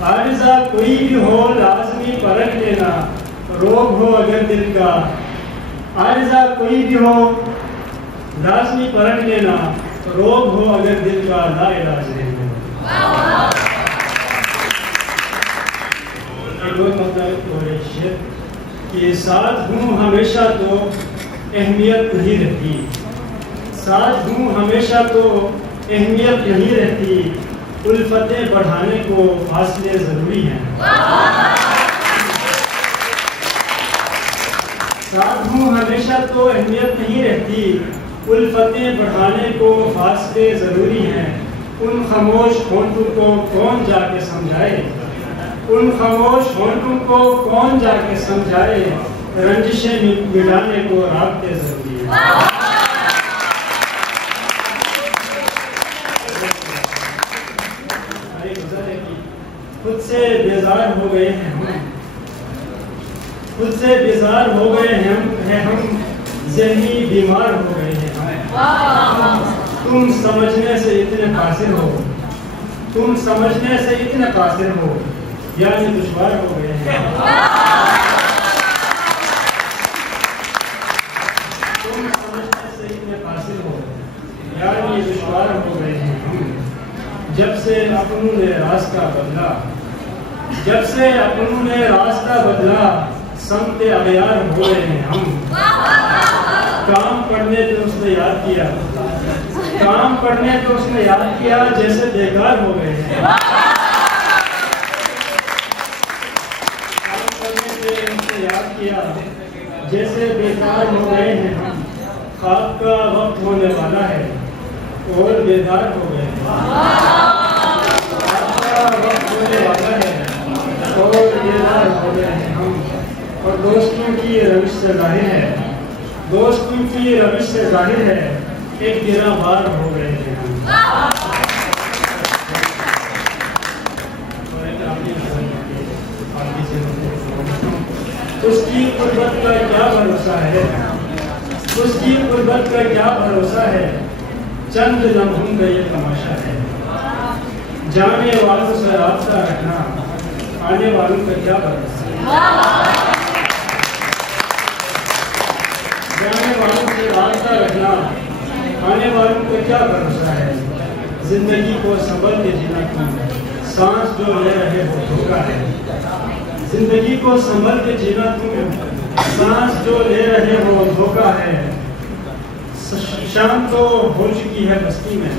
आरिज़ा कोई भी हो लाजमी परख लेना, रोग हो अगर दिल का, आरिज़ा कोई भी हो लाजमी परख लेना, रोग हो अगर दिल का, ला इलाज रहने दो। एक और मतलब और एक शेर कि साथ हूँ हमेशा तो अहमियत नहीं रहती, साथ हूँ हमेशा तो अहमियत नहीं रहती, उल्फतें बढ़ाने को फासले ज़रूरी हैं। साथ हूँ हमेशा तो अहमियत नहीं रहती, उल्फतें बढ़ाने को फासले ज़रूरी हैं। उन खामोश होंठों को कौन जाके समझाए, उन खामोश होंठों को कौन जाके समझाए, रंजिशें मिटाने को राबते जरूरी है। खुद से बेजार हो गए हैं हम, खुद से बेजार हो गए हैं हम, ज़हनी बीमार हो गए हैं हम। तुम समझने से इतने कासिर हो, तुम समझने से इतने कासिर हो, यानी दुश्वार हो गए हैं। तुम समझने से इतने कासिर हो, यानी दुश्वार हो गए हैं हम। जब से अपनों ने रास्ता बदला, जब से अपनों ने रास्ता बदला, समते अगयार हो गए हैं हम। काम पढ़ने तो उसने याद किया, काम पढ़ने तो उसने याद किया, जैसे बेकार हो गए हैं। काम पढ़ने से उसने याद किया, जैसे बेकार हो गए हैं हम। ख्वाब का वक्त होने वाला है और बेदार हो गए हैं। ख्वाब का वक्त होने वाला है और बेदार हो गए हैं हम। और दोस्तों की रविश से जाहिर है, दोस्तों की रविश से जाहिर है, एक गिराबार हो गए हैं हम। उसकी कुर्बत का क्या भरोसा है, उसकी कुर्बत का क्या भरोसा है, चंद लम्हों का ये तमाशा है। जाने वालों से रास्ता रखना, आने वालों का क्या भरोसा है। जाने वालों से रास्ता रखना, आने वालों का क्या भरोसा है। जिंदगी को संभल के जीना क्यों, सांस जो ले रहे वो धोखा है। जिंदगी को संभल के जीना क्यों, सांस जो ले रहे वो धोखा है। शाम तो हो चुकी है बस्ती में,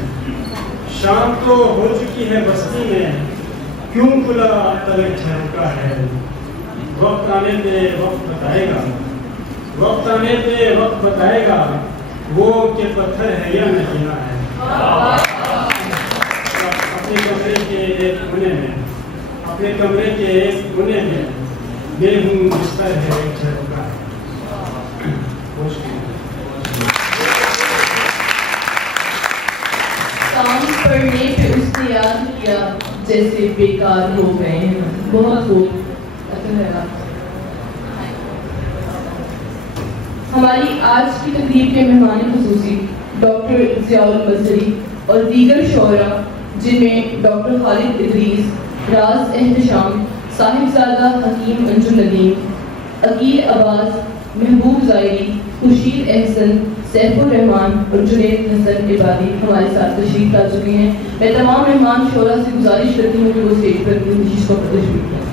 शाम तो हो चुकी है बस्ती में, क्यों खुला तलक झरोका है। वक्त आने पे वक्त बताएगा, वक्त आने पे वक्त बताएगा, वो के पत्थर है या नगीना है। अपने कमरे के एक कोने में, अपने कमरे के एक कोने में मैं हूँ, बिस्तर है एक झरोका। काम पढ़ने पे उसने याद किया, जैसे बेकार हो गए हैं। बहुत खूब। हमारी आज की तकरीब के मेहमान खुसूसी डॉक्टर ज़ियाउल मज़हरी और दीगर शोरा, जिनमें डॉक्टर खालिद इदरीस, राज एहतशाम, साहिबजादा हकीम अंजुम नदीम, अकील अब्बास, महबूब ज़ायरी, खुर्शीद अहसन, सैफुर रहमान और जुनैद हसन इबादी हमारे साथ तशरीफ ला चुके हैं। मैं तमाम मेहमान शोरा से गुजारिश करती हूँ कि वो स्टेज पर अपनी नशिश को तशरीफ लें।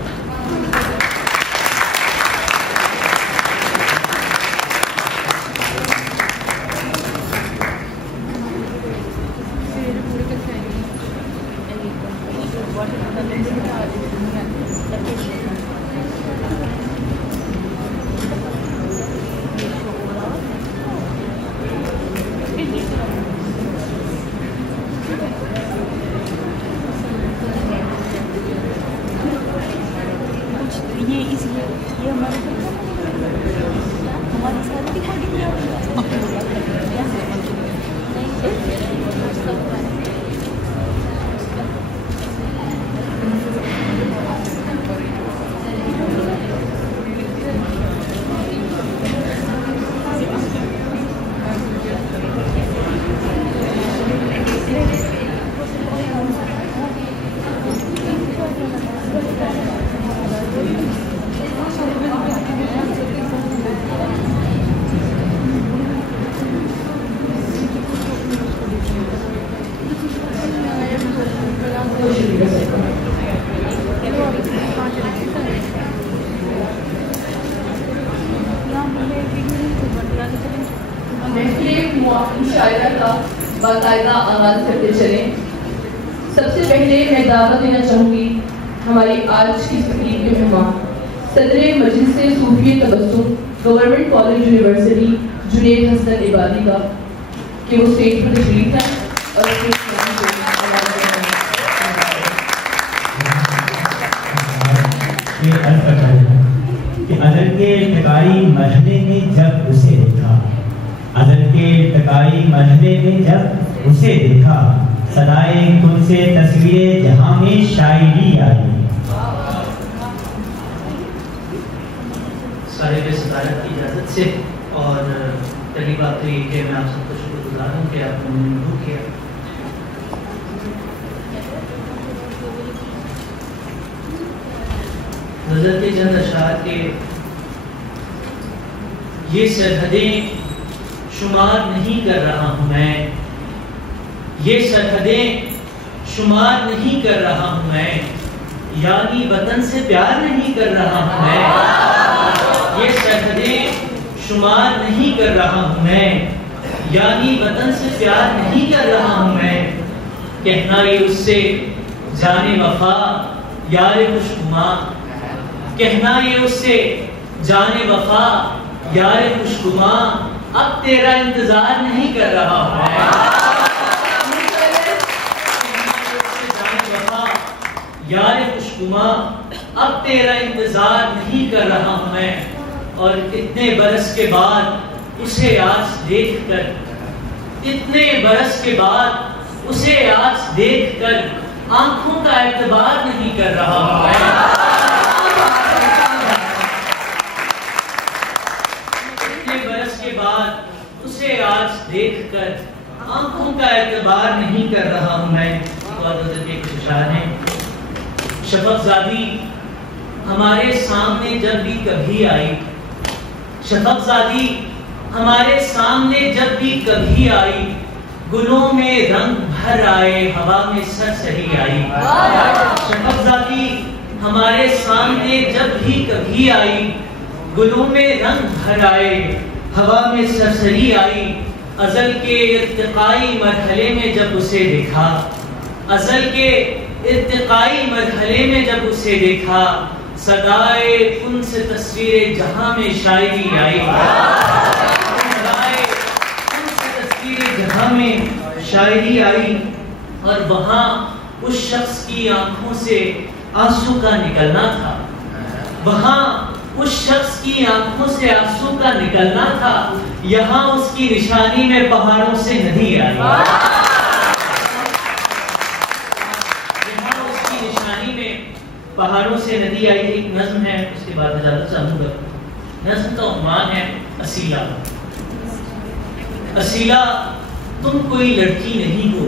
मुशायरा का बाकायदा आगाज करते चले। सबसे पहले मैं दावत देना चाहूँगी हमारी आज की तकरीब के मेहमान सदर मजलिस Sufi Tabassum government college university Junaid Hasan Ibadi का, कि वो स्टेज पर तशरीफ है और पे अर्ज करता है कि अज़ल के इर्तिकाई मरहले में जब उसे देखा, अज़ल के इर्तिकाई मरहले में जब उसे देखा, सदाए कुल से तस्वीरें जहां में शायरी आई। साहिब सदारत की इजाज़त से और पहली बात तो ये कि मैं आप सबको शुक्रगुजार हूँ कि आपने मुझे मदद किया। गज़ल के चंद अशआर के ये सरहदें शुमार नहीं कर रहा हूँ मैं, ये सरहदें शुमार नहीं कर रहा हूँ मैं, यानी वतन से प्यार नहीं कर रहा हूँ मैं, ये सरहदें शुमार नहीं कर रहा हूँ मैं, यानी वतन से प्यार नहीं कर रहा हूँ मैं। कहना ये उससे जाने वफा यार खुशनुमा, कहना ये उससे जाने वफा यार खुशनुमा, अब तेरा इंतजार नहीं कर रहा हूँ मैं। यार खुशनुमा, अब तेरा इंतजार नहीं कर रहा हूँ मैं। और इतने बरस के बाद उसे आज देखकर, इतने बरस के बाद उसे आज देखकर आंखों का एतबार नहीं कर रहा हूँ मैं। इतने बरस के बाद उसे आज देखकर आंखों का एतबार नहीं कर रहा हूँ मैं। और के कुछ अशआर हैं। शफकज़ादी हमारे सामने जब भी कभी आई, शफकज़ादी हमारे सामने जब भी कभी आई, गुलों में रंग भर आए, हवा में सरसरी आई। शफकज़ादी हमारे सामने जब भी कभी आई, गुलों में रंग भर आए, हवा में सरसरी आई। अज़ल के इर्तिकाई मरहले में जब उसे देखा, अज़ल के इर्तिकाई मरहले में जब उसे देखा, सदाए कुन से तस्वीरें जहां में शायरी आई। सदाए कुन से तस्वीरें जहां में शायरी आई। और वहां उस शख्स की आंखों से आंसू का निकलना था, वहां उस शख्स की आंखों से आंसू का निकलना था। यहाँ उसकी निशानी में पहाड़ों से नदी आई। पहाड़ों से नदी आई। एक नज्म है, उसके बाद इजाजत चाहूंगा। नज्म का उन्वान है असीला। असीला तुम कोई लड़की नहीं हो,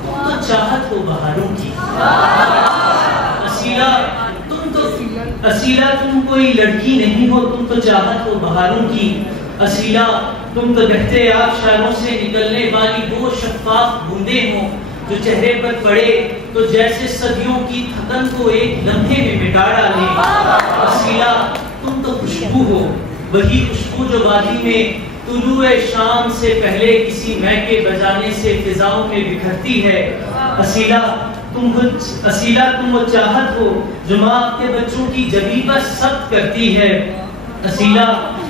तुम तो चाहत हो बहारों की। असीला तुम कोई लड़की नहीं हो, तुम तो चाहत हो बहारों की। असीला तुम तो बहते आबशारों से निकलने वाली वो शफाफ बूंदें हो, जो चेहरे पर पड़े तो जैसे सदियों की थकन को एक लम्हे में मिटा डाले। असीला तुम तो खुशबू हो, वही खुशबू जो वादी में तुलुए शाम से पहले किसी मैके बजाने से फिजाओं में बिखरती है। असीला तुम वो चाहत हो जो माँ अपने बच्चों की जबी पर सख्त करती है। असीला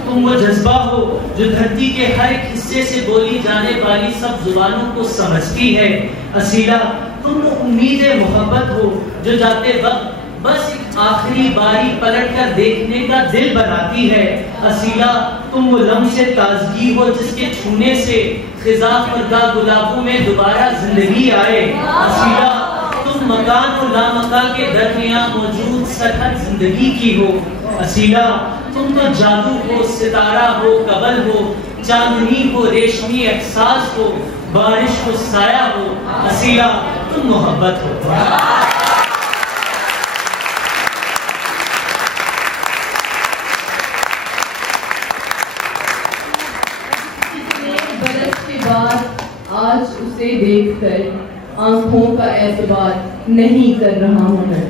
तुम वो जज्बा हो जो धरती के हर एक हिस्से से बोली जाने वाली सब जुबानों को समझती है। असीला तुम वो उम्मीद मोहब्बत हो जो जाते वक्त बस एक आखिरी बारी पलट कर देखने का दिल बनाती है। असीला तुम वो लम्हे ताजगी हो जिसके छूने से खिजा फरदा गुलाबों में दोबारा जिंदगी आए। असीला तुम मकान और लामका के दरमियान मौजूद सरहद जिंदगी की हो। असीला तुम तो जादू हो, सितारा हो, कबल हो, चांदनी हो, रेशमी एहसास हो, बारिश हो, साया हो। असीला तुम मोहब्बत हो। बरस के बाद आज उसे देखकर आंखों का एतबार नहीं कर रहा हूँ मैं।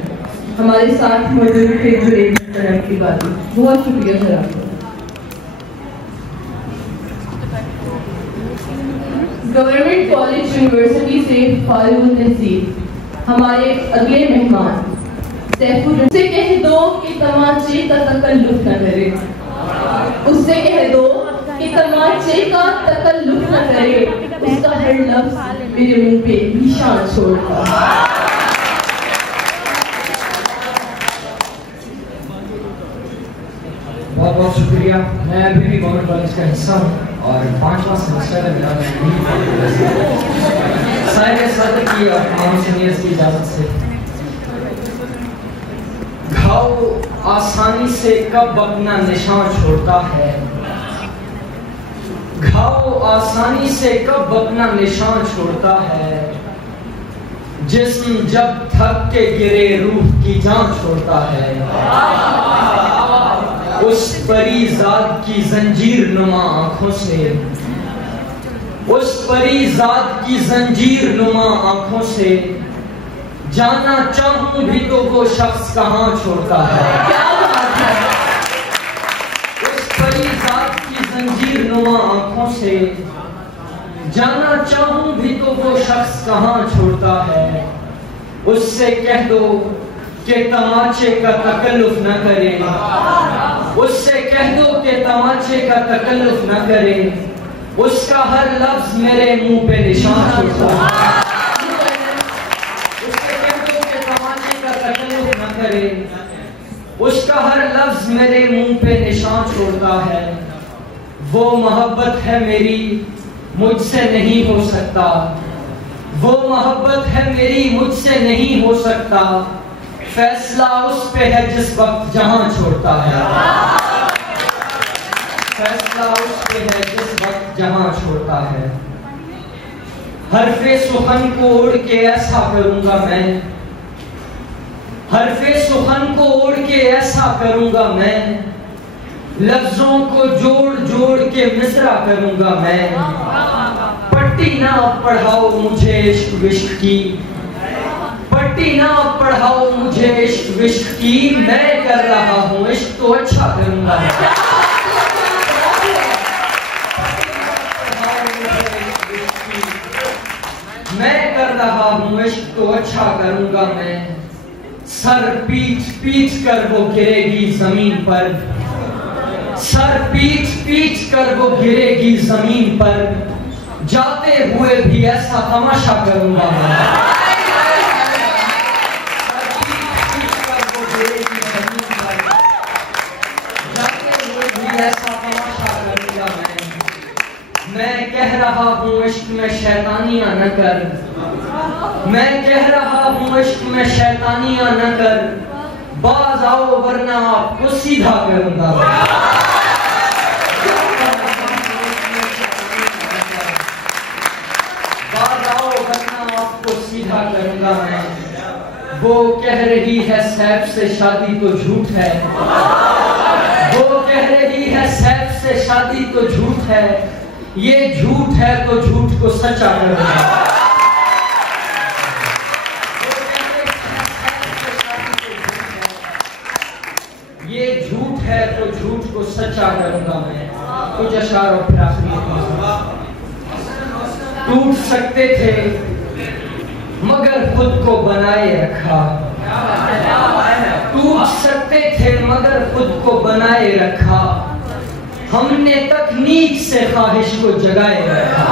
हमारे साथ मौजूद थे जुड़े तरह की बात। बहुत शुक्रिया सर आपका। गवर्नमेंट कॉलेज यूनिवर्सिटी से फारिग तहसील हमारे अगले मेहमान सैफुर से कह दो कि तमाचे का तकल्लुफ न करे, उससे कह दो कि तमाचे का तकल्लुफ न करे, उसका हर लफ्ज मेरे मुंह पे निशान छोड़ता। बहुत शुक्रिया। मैं अभी भी गवर्नमेंट कॉलेज का हिस्सा हूँ और 5वां सेमेस्टर है मेरा। साहिब सदर की और तमाम सीनियर्स की इजाज़त से, घाव आसानी से कब अपना निशान छोड़ता है, घाव आसानी से कब अपना निशान छोड़ता है, जिस्म जब थक के गिरे रूह की जान छोड़ता है, उस परी ज़ात की जंजीर नुमा आंखों से, उस परी ज़ात की जंजीर नुमा आंखों से जाना चाहूं भी तो वो शख्स कहां छोड़ता है। उस परी ज़ात की जंजीर नुमा आंखों से जाना चाहूं भी तो वो शख्स कहां छोड़ता है। उससे कह दो कि तमाचे का तकल्लुफ न करे, उससे कह दो कि तमाचे का तकल्लुफ न करे, उसका हर लफ्ज मेरे मुंह पे निशान छोड़ता है। उससे कह दो कि तमाचे का तकल्लुफ न करे, उसका हर लफ्ज मेरे मुंह पे निशान छोड़ता है। वो मोहब्बत है मेरी मुझसे नहीं हो सकता, वो मोहब्बत है मेरी मुझसे नहीं हो सकता, फैसला उस पे है जिस वक्त जहां छोड़ता है, फैसला उस पे है जिस वक्त जहां छोड़ता है। हरफे सुखन को उड़ के ऐसा करूंगा मैं, हरफे सुखन को उड़ के ऐसा करूंगा मैं, लफ्जों को जोड़ जोड़ के मिसरा करूंगा मैं। पट्टी ना पढ़ाओ मुझे इश्क विश्क की, पट्टी ना पढ़ाओ मुझे इश्क विश्क की, मैं कर रहा हूँ इश्क तो अच्छा करूंगा। मैं कर रहा हूँ इश्क तो अच्छा करूंगा मैं। सर पीट पीट कर वो गिरेगी जमीन पर, सर पीट पीट कर वो गिरेगी जमीन पर, जाते हुए भी ऐसा तमाशा करूंगा मैं। सर पीट पीट कर वो गिरेगी जमीन पर, जाते हुए भी ऐसा तमाशा करूंगा मैं कह रहा हूँ इश्क में शैतानियां न कर, मैं कह रहा हूँ इश्क में शैतानियां न कर, बाज आओ वरना आपको सीधा करूंगा। सीधा करूंगा मैं। वो कह रही है सैफ से शादी तो झूठ है, वो कह रही है सैफ से शादी तो झूठ है, ये झूठ है तो झूठ को सच्चा करूंगा। ये झूठ है तो झूठ को सच्चा करूंगा मैं। कुछ अशार और फिर आखिरी टूट सकते थे मगर खुद को बनाए रखा, टूट सकते थे मगर खुद को बनाए रखा, हमने तकनीक से ख्वाहिश को जगाए रखा।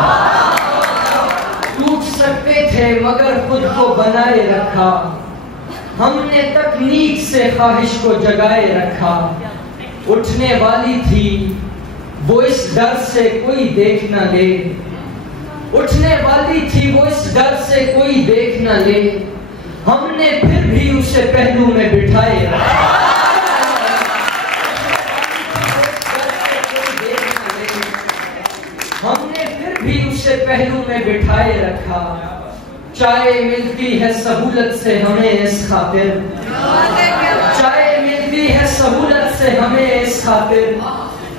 टूट सकते थे मगर खुद को बनाए रखा, हमने तकनीक से ख्वाहिश को जगाए रखा। उठने वाली थी वो इस डर से कोई देख न ले, उठने वाली थी वो इस डर से कोई देख न ले, हमने फिर भी उसे पहलू में बिठाए रखा। हमने फिर भी उसे पहलू में बिठाए रखा। चाय मिलती है सहूलत से हमें इस खातिर, चाय मिलती है सहूलत से हमें इस खातिर,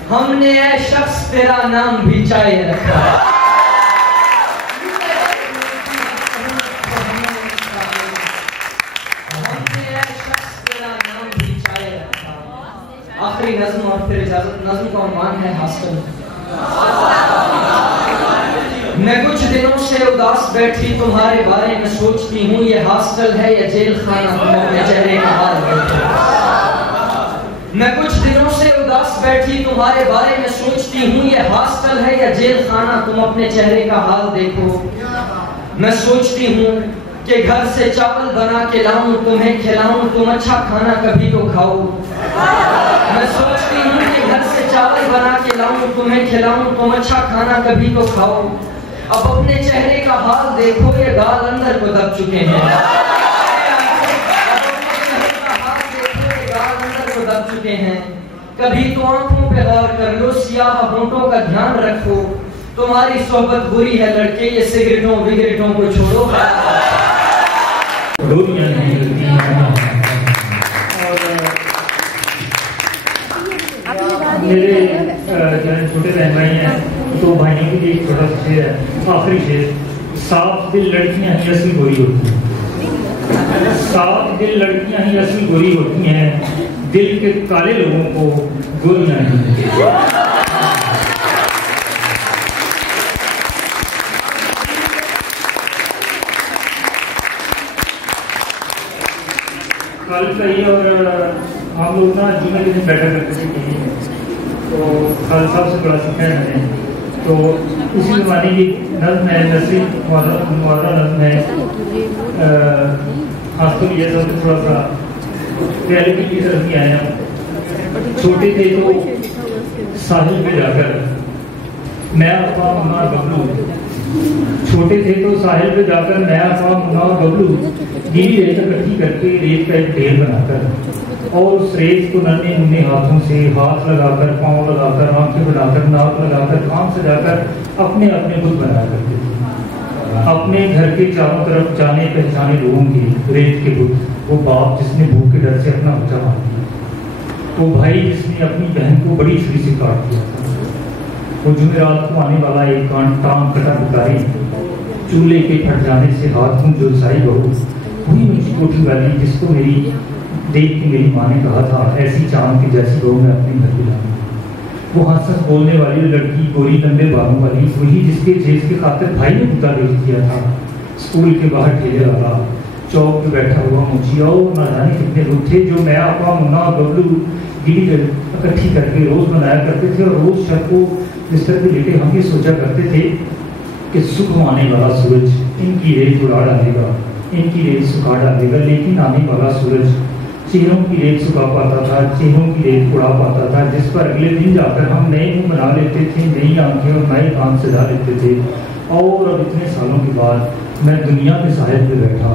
हमने ऐ शख्स तेरा नाम भी चाय रखा। आखिरी नज़्म और फिर इजाजत। नज़्म का उन्वान है हॉस्टल। मैं कुछ दिनों से उदास बैठी तुम्हारे बारे में सोचती हूँ, ये हॉस्टल है या जेल खाना, तुम अपने चेहरे का हाल देखो। मैं कुछ दिनों से उदास बैठी तुम्हारे बारे में सोचती हूँ, ये हॉस्टल है या जेल खाना, तुम अपने चेहरे का हाल देखो। मैं सोचती हूँ कि घर से चावल बना के लाऊं तुम्हें खिलाऊं, तुम अच्छा खाना कभी तो खाओ। मैं सोचती हूँ कि घर चावल बना के लाऊं तुम्हें खिलाऊं, तुम अच्छा खाना कभी तो खाओ। अब अपने चेहरे का हाल देखो, ये गाल अंदर को दब चुके हैं। दब चुके हैं। कभी तो आंखों पे गौर कर लो, सियाह होंठों का ध्यान रखो। तुम्हारी सोहबत बुरी है लड़के, ये सिगरेटों विगरेटों को छोड़ो। मेरे छोटे बहन भाई हैं, तो भाइयों के लिए एक छोटा सा शेर है, आखिरी शेर। साफ दिल लड़कियां ही असली गोरी होती हैं, साफ दिल लड़कियां ही असली गोरी होती हैं, दिल के काले लोगों को गोरियां नहीं मिलती। कल कही और हम लोग ना जुमे के दिन बैठा करते थे कहीं, तो खाल साहब से बड़ा सीखा है मैंने। तो उसी जमाने की नज़्म है, नसरी मुआवरा नज़्म है, खासतौर ये सब थोड़ा सा रियलिटी की तरफ नहीं आया। छोटे थे तो साहिल पे जाकर मैं अफवाह मुन्ना और बबलू, छोटे थे तो साहिल पे जाकर मैं अफवाह मुन्ना और बबलू गीली रेत इकट्ठी करके रेत का एक ढेर बनाकर और उस रेत को नन्हे मुन्ने हाथों से हाथ लगाकर, पाँव लगाकर, आंखें बनाकर, नाक लगाकर, कान सजाकर अपने अपने बुत बनाया करते थे। अपने घर के चारों तरफ जाने पहचाने लोगों के रेत के बुत, वो बाप जिसने भूख के डर से अपना बच्चा मार दिया, वो भाई जिसने अपनी बहन को बड़ी छुरी से काट दिया था, वो जुमेरात को आने वाला एक टांग कटा भिखारी, चूल्हे के फट जाने से हाथ मुंह झुलसाई बहू, वही ऊंची कोठी वाली जिसको मेरी देख के मेरी माँ ने कहा था ऐसी चांद की जैसी बहू मैं अपने घर पे लाऊंगी, वो हंस हंस बोलने वाली लड़की, गोरी लंबे बालों वाली, वही जिसके जेज के खातिर भाई ने कुत्ता बेच दिया था, स्कूल के बाहर ठेले वाला, चौक पे बैठा हुआ मुझी, और ना जाने कितने लोग थे जो मैं आपा मुन्ना और बबलू गिली इकट्ठी करके रोज बनाया करते थे। और रोज शब को बिस्तर पे लेटे हम ये सोचा करते थे कि सुख आने वाला सूरज इनकी रेत उड़ा डालेगा, इनकी रेत सुखा डालेगा, लेकिन आने वाला सूरज चेहरों की रेत सुखा पाता था, चेहरों की रेत उड़ा पाता था, जिस पर अगले दिन जाकर हम नए मुंह बना लेते थे, नई आंखें और नए कान सजा लेते थे। और अब इतने सालों के बाद मैं दुनिया के साहिल पे बैठा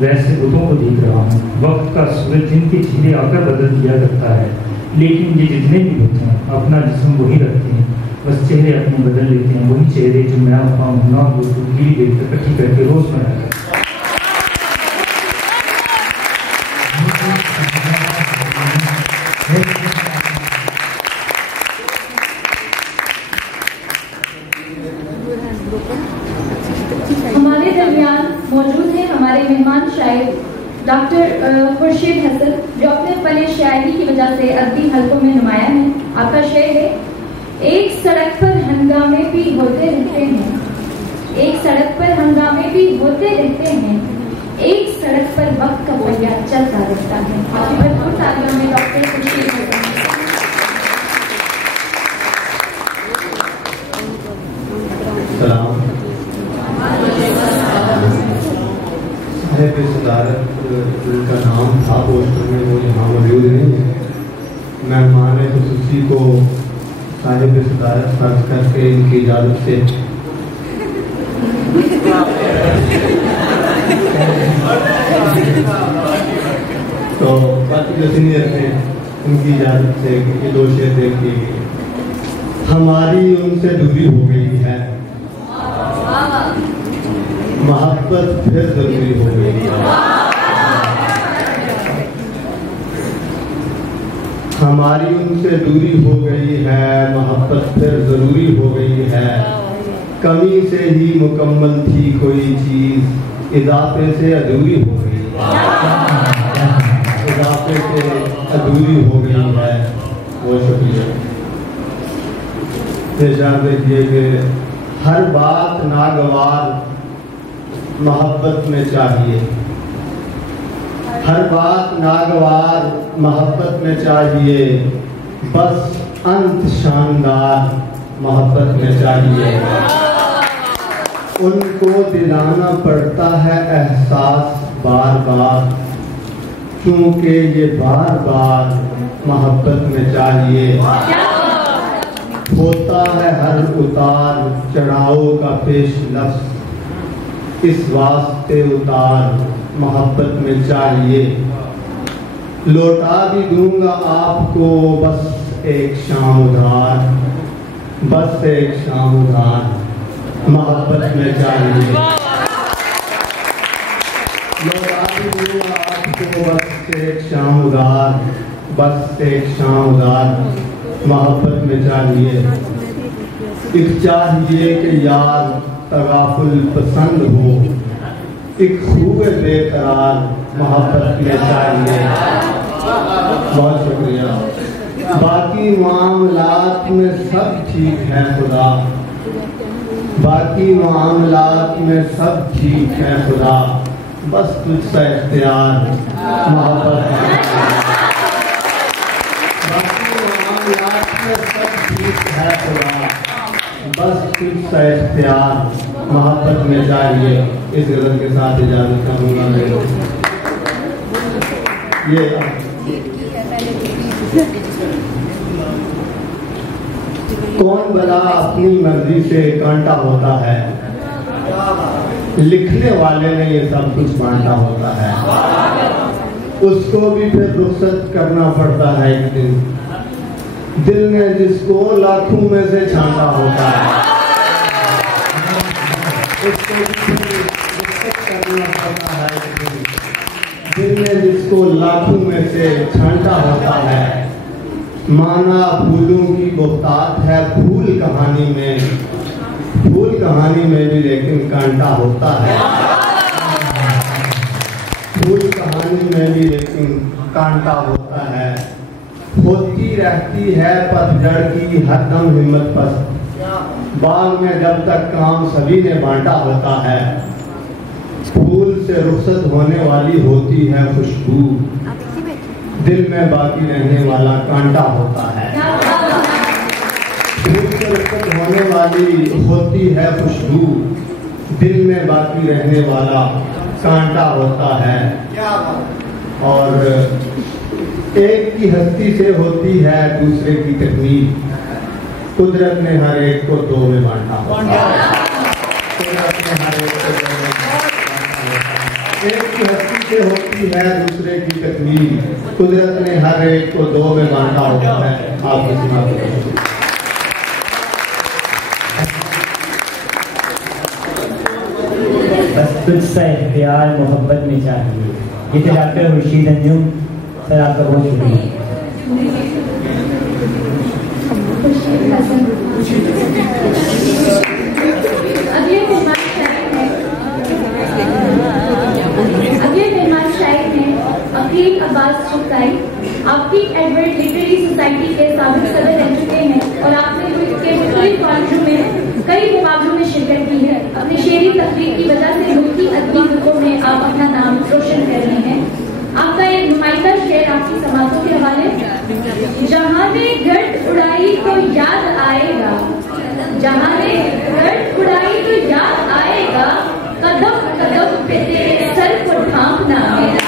वैसे बुतों को देख रहा हूँ। वक्त का सूरज जिनके चेहरे आकर बदल दिया करता है, लेकिन ये जितने भी बुत हैं अपना जिस्म वही रखते हैं, बस चेहरे अपने बदल लेते हैं। वही चेहरे जो मैं अपना मुन्ना और गिरी देख इकट्ठी करके रोज बनाया। हमारे दरमियान मौजूद है हमारे मेहमान शायर डॉक्टर खुर्शीद हसन, जो अपने फन शायरी की वजह से अदबी हलकों में नुमाया है। आपका शेर है, एक सड़क पर हंगामे भी होते रहते हैं, एक सड़क पर हंगामे भी होते रहते हैं, एक सड़क पर वक्त का पहिया चलता रहता है। आपकी भरपूर तालियों में डॉक्टर खुर्शीद हसन। सदारत उनका नाम था पोस्टर में, वो यहाँ मौजूद नहीं है। मेहमान खुसूसी को साहिब सदारत फर्ज करके इनकी इजाज़त से तो बाकी जो सीनियर थे उनकी इजाज़त से ये दो शेर देख दिए गए। हमारी उनसे दूरी हो गई है, मोहब्बत फिर जरूरी हो गई है, हमारी उनसे दूरी हो गई है, मोहब्बत फिर जरूरी हो गई है, कमी से ही मुकम्मल थी कोई चीज, इजाफे से अधूरी हो गई है, इजाफे से अधूरी हो गई है। बहुत शुक्रिया। पेशाब देखिए कि हर बात नागवार मोहब्बत में चाहिए, हर बात नागवार मोहब्बत में चाहिए, बस अंत शानदार मोहब्बत में चाहिए। उनको दिलाना पड़ता है एहसास बार बार, क्योंकि ये बार बार मोहब्बत में चाहिए। होता है हर उतार चढ़ाओ का पेश लफ्ज़, इस वास्ते उतार मोहब्बत में चाहिए। लौटा भी दूंगा आपको बस एक शाम उधार, बस एक शाम उधार मोहब्बत में चाहिए। लौटा भी दूंगा आपको बस एक शाम उधार, बस एक शाम उधार मोहब्बत में चाहिए। एक चाहिए कि यार तगाफुल पसंद हो, एक खूब बेकरार मोहब्बत में चाहिए। बहुत शुक्रिया। बाकी मामलात में सब ठीक है खुदा, बाकी मामलात में सब ठीक है खुदा, बस तुझसे इख्तियार मोहब्बत में। बाकी मामलात में सब ठीक है खुदा, बस तुझसे इख्तियार मोहब्बत में चाहिए। इस गज़ल के साथ इजाज़त चाहूँगा मैं। ये कौन भला अपनी मर्जी से कांटा होता है, लिखने वाले ने ये सब कुछ बांटा होता है। उसको भी फिर रुखसत करना पड़ता है एक दिन, दिल ने जिसको लाखों में से छांटा होता है। उसको भी फिर रुखसत करना पड़ता है एक दिन, दिल ने जिसको लाखों में से छांटा होता है। माना फूलों की बहुतात है फूल कहानी में, फूल कहानी में भी लेकिन कांटा होता है। फूल कहानी में भी लेकिन कांटा होता है। होती रहती है पतझड़ की हरदम हिम्मत पस्त, बाग में जब तक काम सभी ने बांटा होता है। फूल से रुखसत होने वाली होती है खुशबू, दिल में बाकी रहने वाला कांटा होता है। फूल से रुखसत होने वाली होती है खुशबू, दिल में बाकी रहने वाला कांटा होता है। और एक की हस्ती से होती है दूसरे की तकमील, कुदरत ने हर एक को दो में बांटा होता है। कुदरत ने हर एक को दो में बांटा होता है। एक की हस्ती से होती है दूसरे की तकमील, कुदरत ने हर एक को दो में बांटा होता है। आप सुना बस तुझसे प्यार मोहब्बत में चाहिए। ये थे डॉक्टर खुर्शीद अंजुम सर, आपका बहुत शुक्रिया। अगले मेहमान शायर हैं अकील अब्बास शुक्ताई। आपकी एडवर्ड लिटरेरी सोसाइटी के साबिक सदर रह चुके हैं और आपने कई मुकाबलों में शिरकत की है। अपनी शेरी तकरीर की वजह से मुल्की अदबी हलकों में आप अपना नाम रोशन कर रहे हैं। आपका एक नुमाइंदा शेर आपकी समातों के हवाले, जहाँ ने गर्द उड़ाई तो याद आएगा, जहाँ ने गर्द उड़ाई तो याद आएगा, कदम कदम पे तेरे सर को ढांपना मेरा।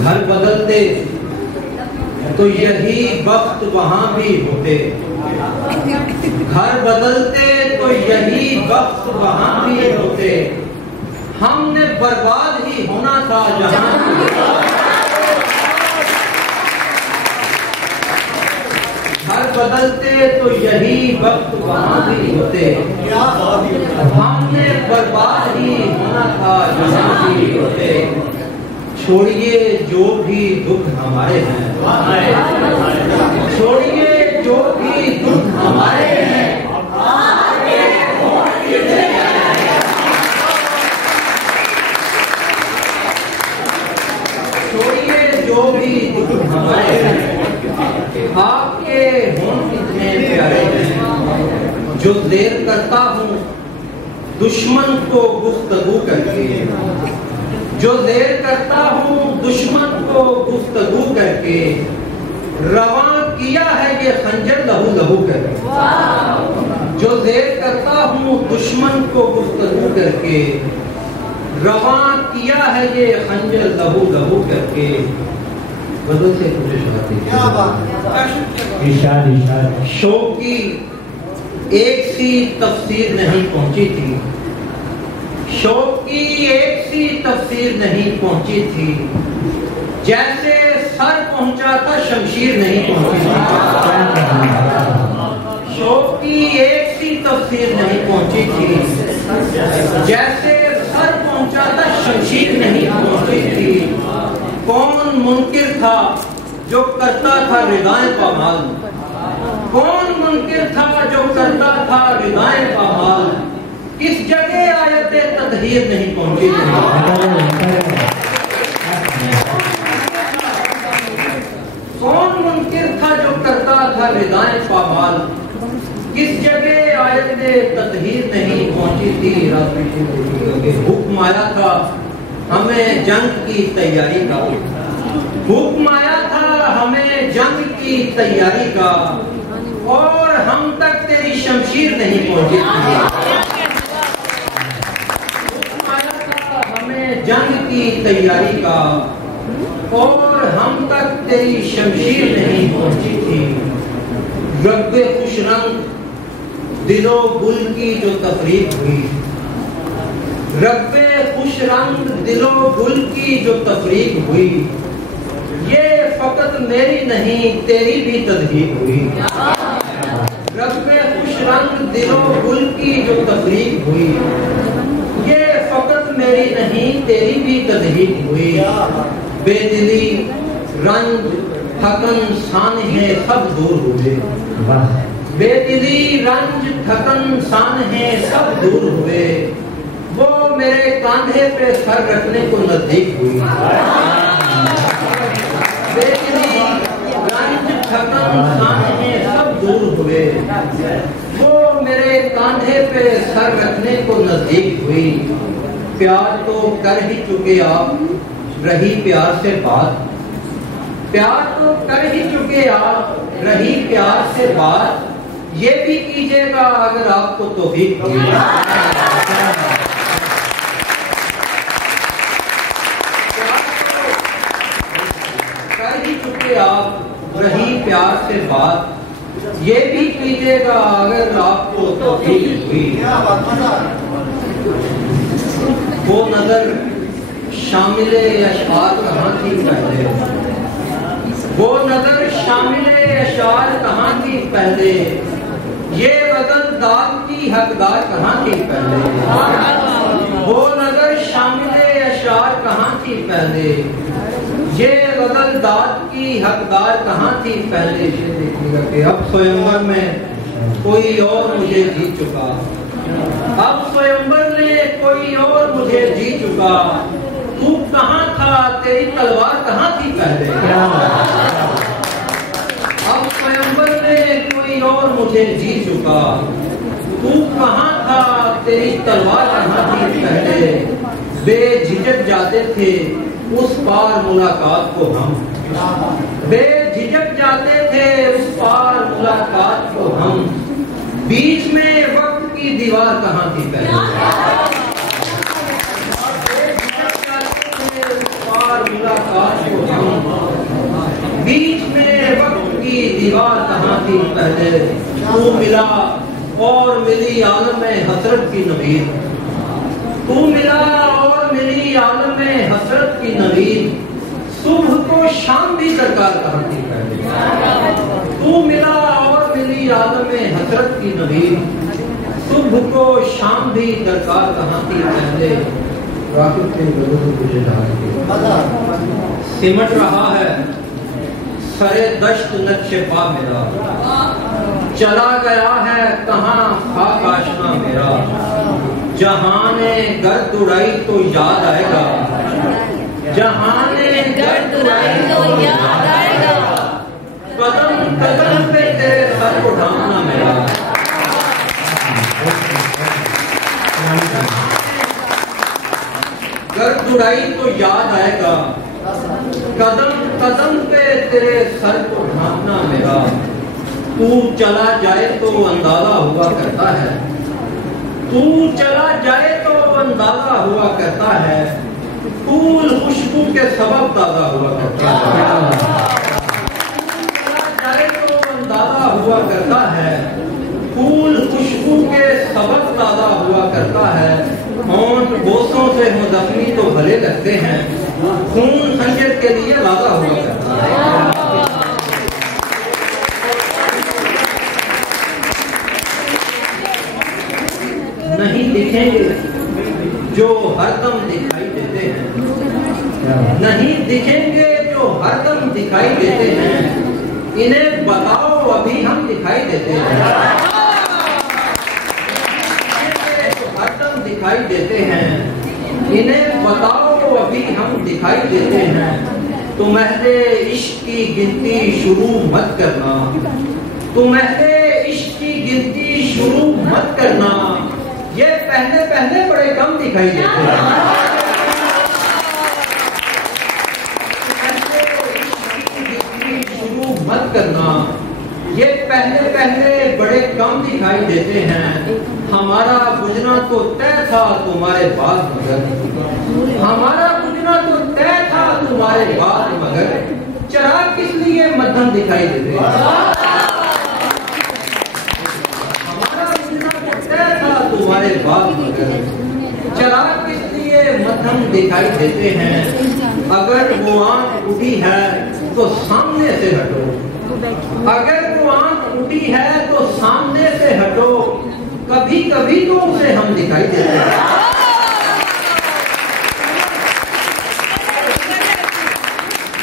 घर बदलते तो यही वक्त वहां भी होते, घर बदलते तो यही वक्त वहां भी होते, हमने बर्बाद ही होना था जहां। घर बदलते तो यही वक्त वहां भी होते, हमने बर्बाद ही होना था जहां भी होते। छोड़िए जो भी दुख हमारे हैं, छोड़िए जो भी दुख हमारे हैं, छोड़िए जो भी दुख हमारे हैं, आपके होंठ कितने प्यारे हैं। जो देर करता हूँ दुश्मन को गुफ्तगू करके, जो देर करता हूँ दुश्मन को गुफ्तगू करके, रवां किया है ये खंजर लहू लहू करके। जो देर करता हूँ दुश्मन को गुफ्तगू करके, रवां किया है ये खंजर लहू लहू करके। बदल से कुछ इरशाद इरशाद। शौक की एक सी तफसीर नहीं पहुंची थी, शौक की एक सी तफसीर नहीं पहुंची थी, जैसे सर पहुंचा था शमशीर नहीं पहुंची थी। शौक की एक सी तफसीर नहीं पहुंची थी, जैसे सर पहुंचा था शमशीर नहीं पहुंची थी। कौन मुनकिर था जो करता था रिदाएं पामाल, कौन मुनकिर था जो करता था रिदाएं पामाल, किस जगह आयते तदहीर नहीं पहुंची थी। कौन मुनकिर था जो करता था रिदाएं पामाल, किस जगह आयते तदहीर नहीं पहुंची थी। हुक्म आया था हमें जंग की तैयारी का, हुक्म आया था हमें जंग की तैयारी का, और हम तक तेरी शमशीर नहीं पहुंची थी। हुक्म आया था हमें जंग की तैयारी का, और हम तक तेरी शमशीर नहीं पहुंची थी। रब्बे खुश रंग दिलो गुल की जो तफरीक हुई, रब्बे खुश रंग दिलो गुल की जो तफरीक हुई, ये फकत मेरी नहीं तेरी भी तदहीर हुई। रब्बे खुश रंग दिलो गुल की जो तफरीक हुई, ये फकत मेरी नहीं तेरी भी तदहीर हुई। बेदिली रंज थकन सानहे सब दूर हुए, बेदिली रंज थकन सानहे सब दूर हुए, वो मेरे कांधे पे सर रखने को नजदीक हुई। बेदिली रंज थकन सानहे सब दूर हुए, वो मेरे कांधे पे सर रखने को नजदीक हुई। प्यार तो कर ही चुके आप, रही प्यार से बात, प्यार तो कर ही चुके आप, रही प्यार से बात, ये भी कीजिएगा अगर आपको तौफीक हुई। कर ही चुके आप, रही प्यार से बात, ये भी कीजिएगा अगर आपको तौफीक हुई। वो नजर शामिले अशआर कहाँ थी पहले, वो नजर शामिले अशआर कहाँ थी पहले, ये गजल दाद की हकदार कहाँ थी पहले। वो नजर शामिले अशआर कहाँ थी पहले, ये गजल दाद की हकदार कहाँ थी पहले। ये देखिएगा कि अब स्वयंवर में कोई और मुझे जीत चुका, अब स्वयंवर ने कोई और मुझे जीत चुका। तू कहाँ था, तेरी तलवार कहाँ थी पहले। अब स्वयंवर ने कोई और मुझे जीत चुका। तू कहाँ था, तेरी तलवार कहाँ थी पहले। बेझिझक जाते थे उस पार मुलाकात को हम, बेझिझक जाते थे उस पार मुलाकात को हम। बीच में वक्त की दीवार कहाँ थी पहले। मुलाकात को हम, बीच में वक्त की दीवार कहाँ थी पहले। तू मिला और मिली आलम में हसरत की नवीद, तू मिला और मिली आलम में हसरत की नवीद। सुबह को शाम भी दरकार कहाँ थी पहले। तू मिला और मिली आलम में हसरत की नवीद। सुबह को शाम भी दरकार कहाँ थी पहले। सिमट रहा है सरे दश्त नक्शे पा मेरा, चला गया है कहाँ खाक आशना मेरा। जहाने गर्द उड़ाई तो याद आएगा, जहाने गर्द उड़ाई तो याद आएगा। कदम कदम पे तेरे सर को ढांकना मेरा। गर्द उड़ाई तो याद आएगा, कदम कदम पे तेरे सर को ढांकना मेरा। तू चला जाए तो अंदाजा हुआ करता है, तू चला जाए तो अंदाजा हुआ करता है। फूल खुशबू के सबब ताजा हुआ करता है। जाए तो अंदाजा हुआ करता है, फूल खुशबू के सबब ताजा हुआ करता है। होंठ बोसों से मुदफनी तो भले लगते हैं, खून खंजर के लिए लादा हुआ करता है। नहीं दिखेंगे जो हरदम दिखाई देते हैं, नहीं दिखेंगे जो हरदम दिखाई देते हैं, इन्हें बताओ अभी हम दिखाई देते हैं। हरदम दिखाई देते हैं, इन्हें बताओ अभी हम दिखाई देते हैं। तुम अहले इश्क की गिनती शुरू मत करना, तुम अहले इश्क की गिनती शुरू मत करना, ये पहले पहले बड़े कम दिखाई देते हैं। शुरू मत करना, ये पहले पहले बड़े कम दिखाई देते हैं। हमारा बुझना तो तय था तुम्हारे बाद मगर, हमारा बुझना तो तय था तुम्हारे बाद मगर, चिराग किस लिए मध्यम दिखाई देते हैं। हमारा बुझना तो तय था तुम्हारे बाद मगर, चिराग किस लिए मध्यम दिखाई देते हैं। अगर वो आंख उठी है तो सामने से हटो, अगर वो आंख उठी है तो सामने से हटो, कभी कभी तो उसे हम दिखाई देते हैं।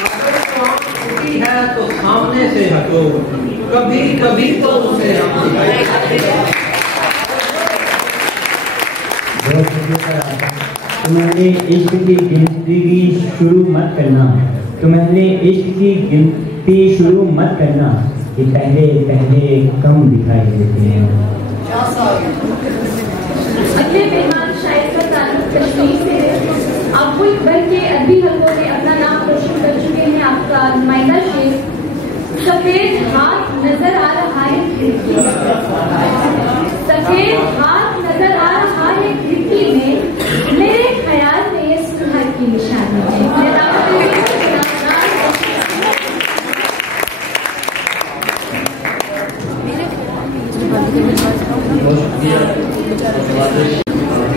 अगर वो आंख उठी है तो सामने से हटो, कभी कभी तो उसे हम दिखाई देते हैं। तुम्हारे इश्क की गिनती शुरू मत करना, तुम्हारे इश्क की गिनती शुरू मत करना, ये पहले पहले कम दिखाई देते हैं। अगले मेहमान शायद का ताल्लुक कश्मीर से है। आप मुल्क भर के अरबी हलकों में अपना नाम रोशन कर चुके हैं। आपका नुमाइंदा शेर सफेद हाथ नजर आ रहा है खिड़की, सफेद हाथ नजर आ रहा है खिड़की में, मेरे ख्याल में ये सुलह की निशानी है।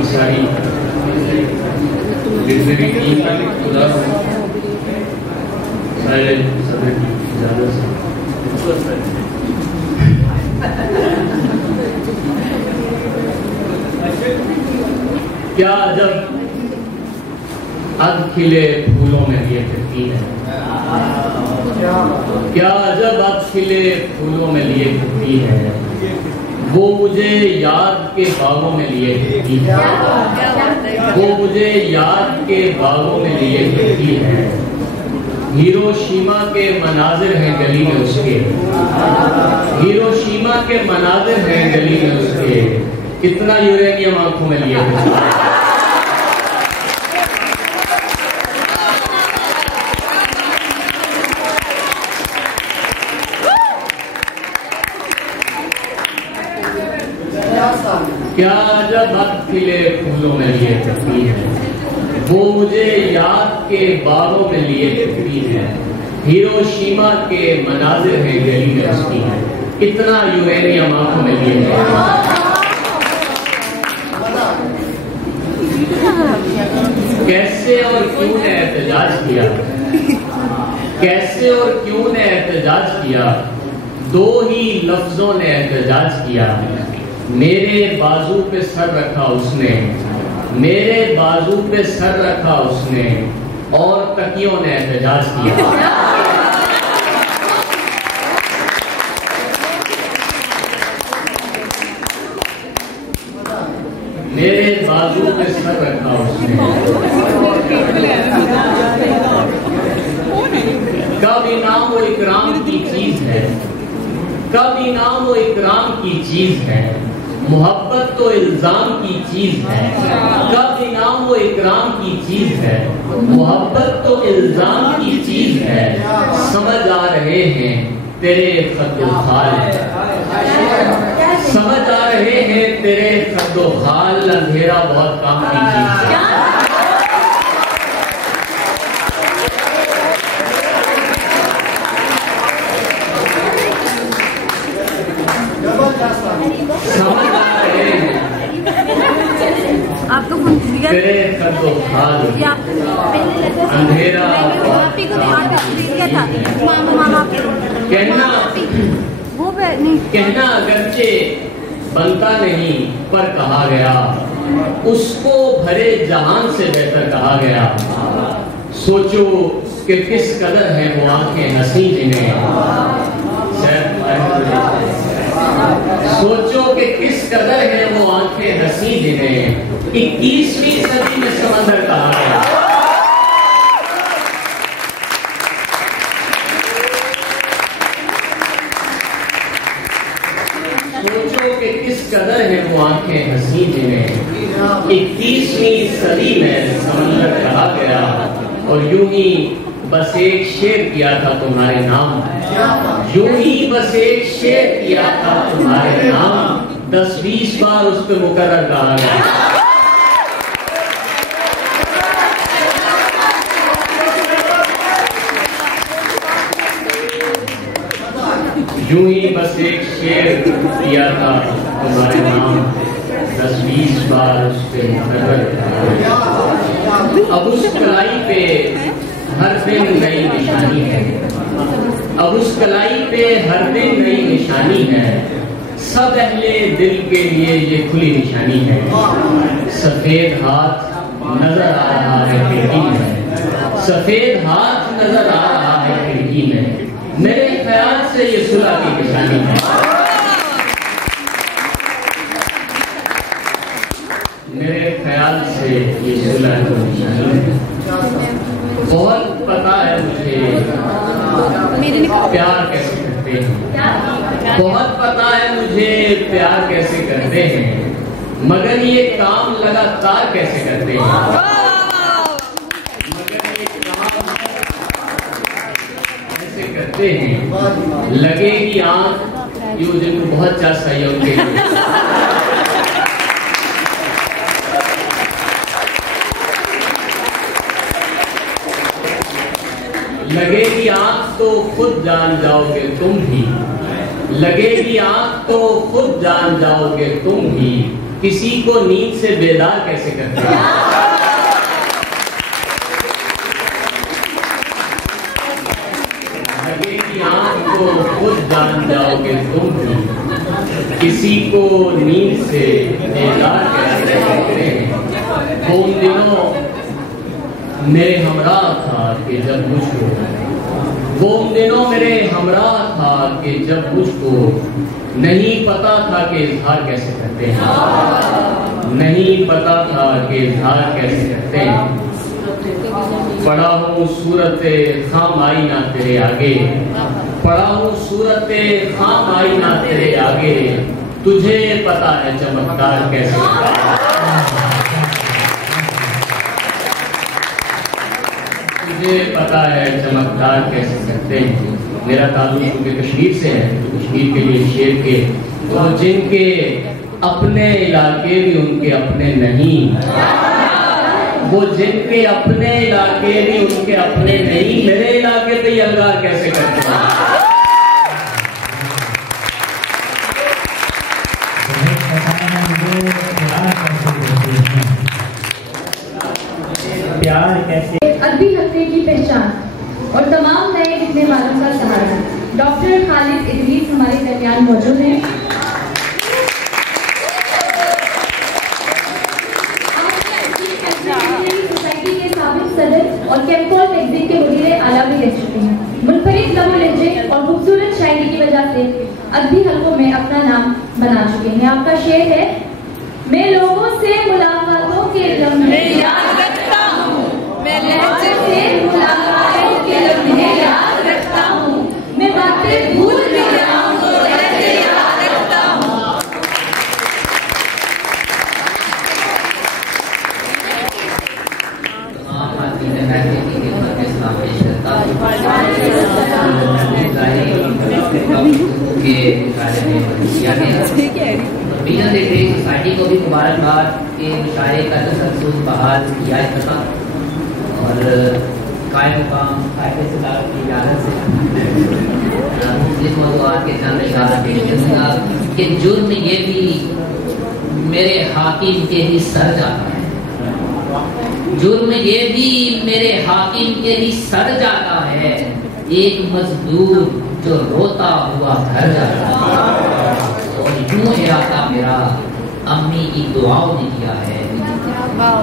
सारी जितनी टीम खुदा सारे सदर की इजाजत से क्या जब अध खिले फूलों में लिए फिरती है, क्या जब अध खिले फूलों में लिए फिरती है, वो मुझे याद के बागों में लिए फिरती है, वो मुझे याद के बागों में लिए फिरती है। हिरोशिमा के मनाजिर हैं गली में उसके, हिरोशिमा के मनाजिर हैं गली में उसके, कितना यूरेनियम आंखों में लिए फिरती है। क्या जब अध खिले फूलों में लिए फिरती है, वो मुझे याद के बागों में लिए फिरती है। हिरोशिमा के मनाजिर हैं गली में उसकी है, कितना यूरेनियम आंखों में लिए है। कैसे और क्यों ने एहतजाज किया, कैसे और क्यों ने एहतजाज किया, दो ही लफ्जों ने एहतजाज किया। मेरे बाजू पे सर रखा उसने, मेरे बाजू पे सर रखा उसने, और तकियों ने एहतजाज किया। मेरे बाजू पे सर रखा उसने। कब इनाम वो इकराम की चीज है, कब इनाम वो इकराम की चीज है, मोहब्बत तो इल्जाम की चीज है। कब इनाम वो इकराम की चीज है, मोहब्बत तो इल्जाम की चीज है। समझ आ रहे हैं तेरे खद्दो खाल, समझ आ रहे हैं तेरे खद्दो खाल, अंधेरा बहुत काम की चीज है। तेरे कद्दो खाल अंधेरा कहना अगरचे बनता नहीं पर कहा गया, उसको भरे जहान से बेहतर कहा गया। सोचो कि किस कदर है वो आंखें हंसी जिन्हें, सोचो कि किस कदर है वो आंखें हंसी जिन्हें 21वीं सदी में समंदर कहा गया। सोचो कि किस कदर है वो आंखें हंसी जिन्हें 21वीं सदी में समंदर कहा गया। और यूं ही बस एक शेर किया था तुम्हारे नाम, यूं ही बस एक शेर किया था तुम्हारे नाम, 10-20 बार उस पर मुकर्रर कहा गया। यूं ही बस एक शेर किया था तुम्हारे नाम, 10-20 बार उस पे मुकर्रर कहा गया। अब उस कलाई पे हर दिन नई निशानी है, अब उस कलाई पे हर दिन नई निशानी है, सब अहले दिल के लिए ये खुली निशानी है। सफेद हाथ नजर आ रहा है खिड़की में, सफेद हाथ नजर आ रहा है खिड़की में, मेरे ख्याल से ये सुलह की निशानी है। मेरे ख्याल से ये सुलह की निशानी है। बहुत पता है मुझे प्यार कैसे करते हैं, बहुत पता है मुझे प्यार कैसे करते हैं, मगर ये काम लगातार कैसे करते हैं, मगर ये काम कैसे करते हैं। लगेगी आंख ये जिनको बहुत चाहता है उनके लगेगी आंख तो खुद जान जाओगे तुम भी, लगेगी आंख तो खुद जान जाओगे तुम भी, किसी को नींद से बेदार कैसे करते हैं। लगेगी आंख तो खुद जान जाओगे तुम भी, किसी को नींद से बेदार कैसे करते हैं। उन दिनों मेरे हमराह था कि जब मुझको, वो दिनों मेरे हमराह था कि जब मुझको नहीं पता था कि इजहार कैसे करते हैं, नहीं पता था कि इजहार कैसे करते हैं। पढ़ा हूँ सूरत खाम आई ना तेरे आगे, पढ़ा हूँ सूरत खाम आई ना तेरे आगे, तुझे पता है चमत्कार कैसे करते हैं। मुझे पता है चमत्कार कैसे करते हैं। मेरा ताल्लुक क्योंकि कश्मीर से है, तो कश्मीर के लिए शेर के तो जिनके अपने इलाके भी उनके अपने नहीं, वो जिनके अपने इलाके भी उनके अपने नहीं, मेरे इलाके पे अलगार कैसे करते हैं। प्यार कैसे अदबी हफ्ते की पहचान और तमाम नए लिखने वालों का सहारा डॉक्टर खालिद इदरीस हमारे दरमियान मौजूद हैं। सोसाइटी के साबिक सदर और कैंपॉल मैगजीन के मुदीर आला भी रह चुके हैं। मुनफरिद लहू लहजे और खूबसूरत शायरी की वजह से अदबी हलकों में अपना नाम बना चुके हैं। आपका शेर है, मैं लोगों से मुलाकातों के लम्हे याद रखता हूँ, मैं लहजे से मुलाकातों के लम्हे याद रखता हूँ, मैं बातें भूल भी जाऊँ तो लहजे याद रखता हूँ। सोसाइटी को भी मुबारकबाद के मुशायरे का तसल्सल बहाल किया था और कायम काम की इजाज़त से इस मौज़ूआत के सामने इशारा पेश करूँगा कि जुर्म ये भी मेरे हाकिम के ही सर जाता है। जुर्म ये भी मेरे हाकिम के ही सड़ जाता है, एक मजदूर जो रोता हुआ घर जाता है। और यूं इरादा मेरा अम्मी की दुआओं ने किया है,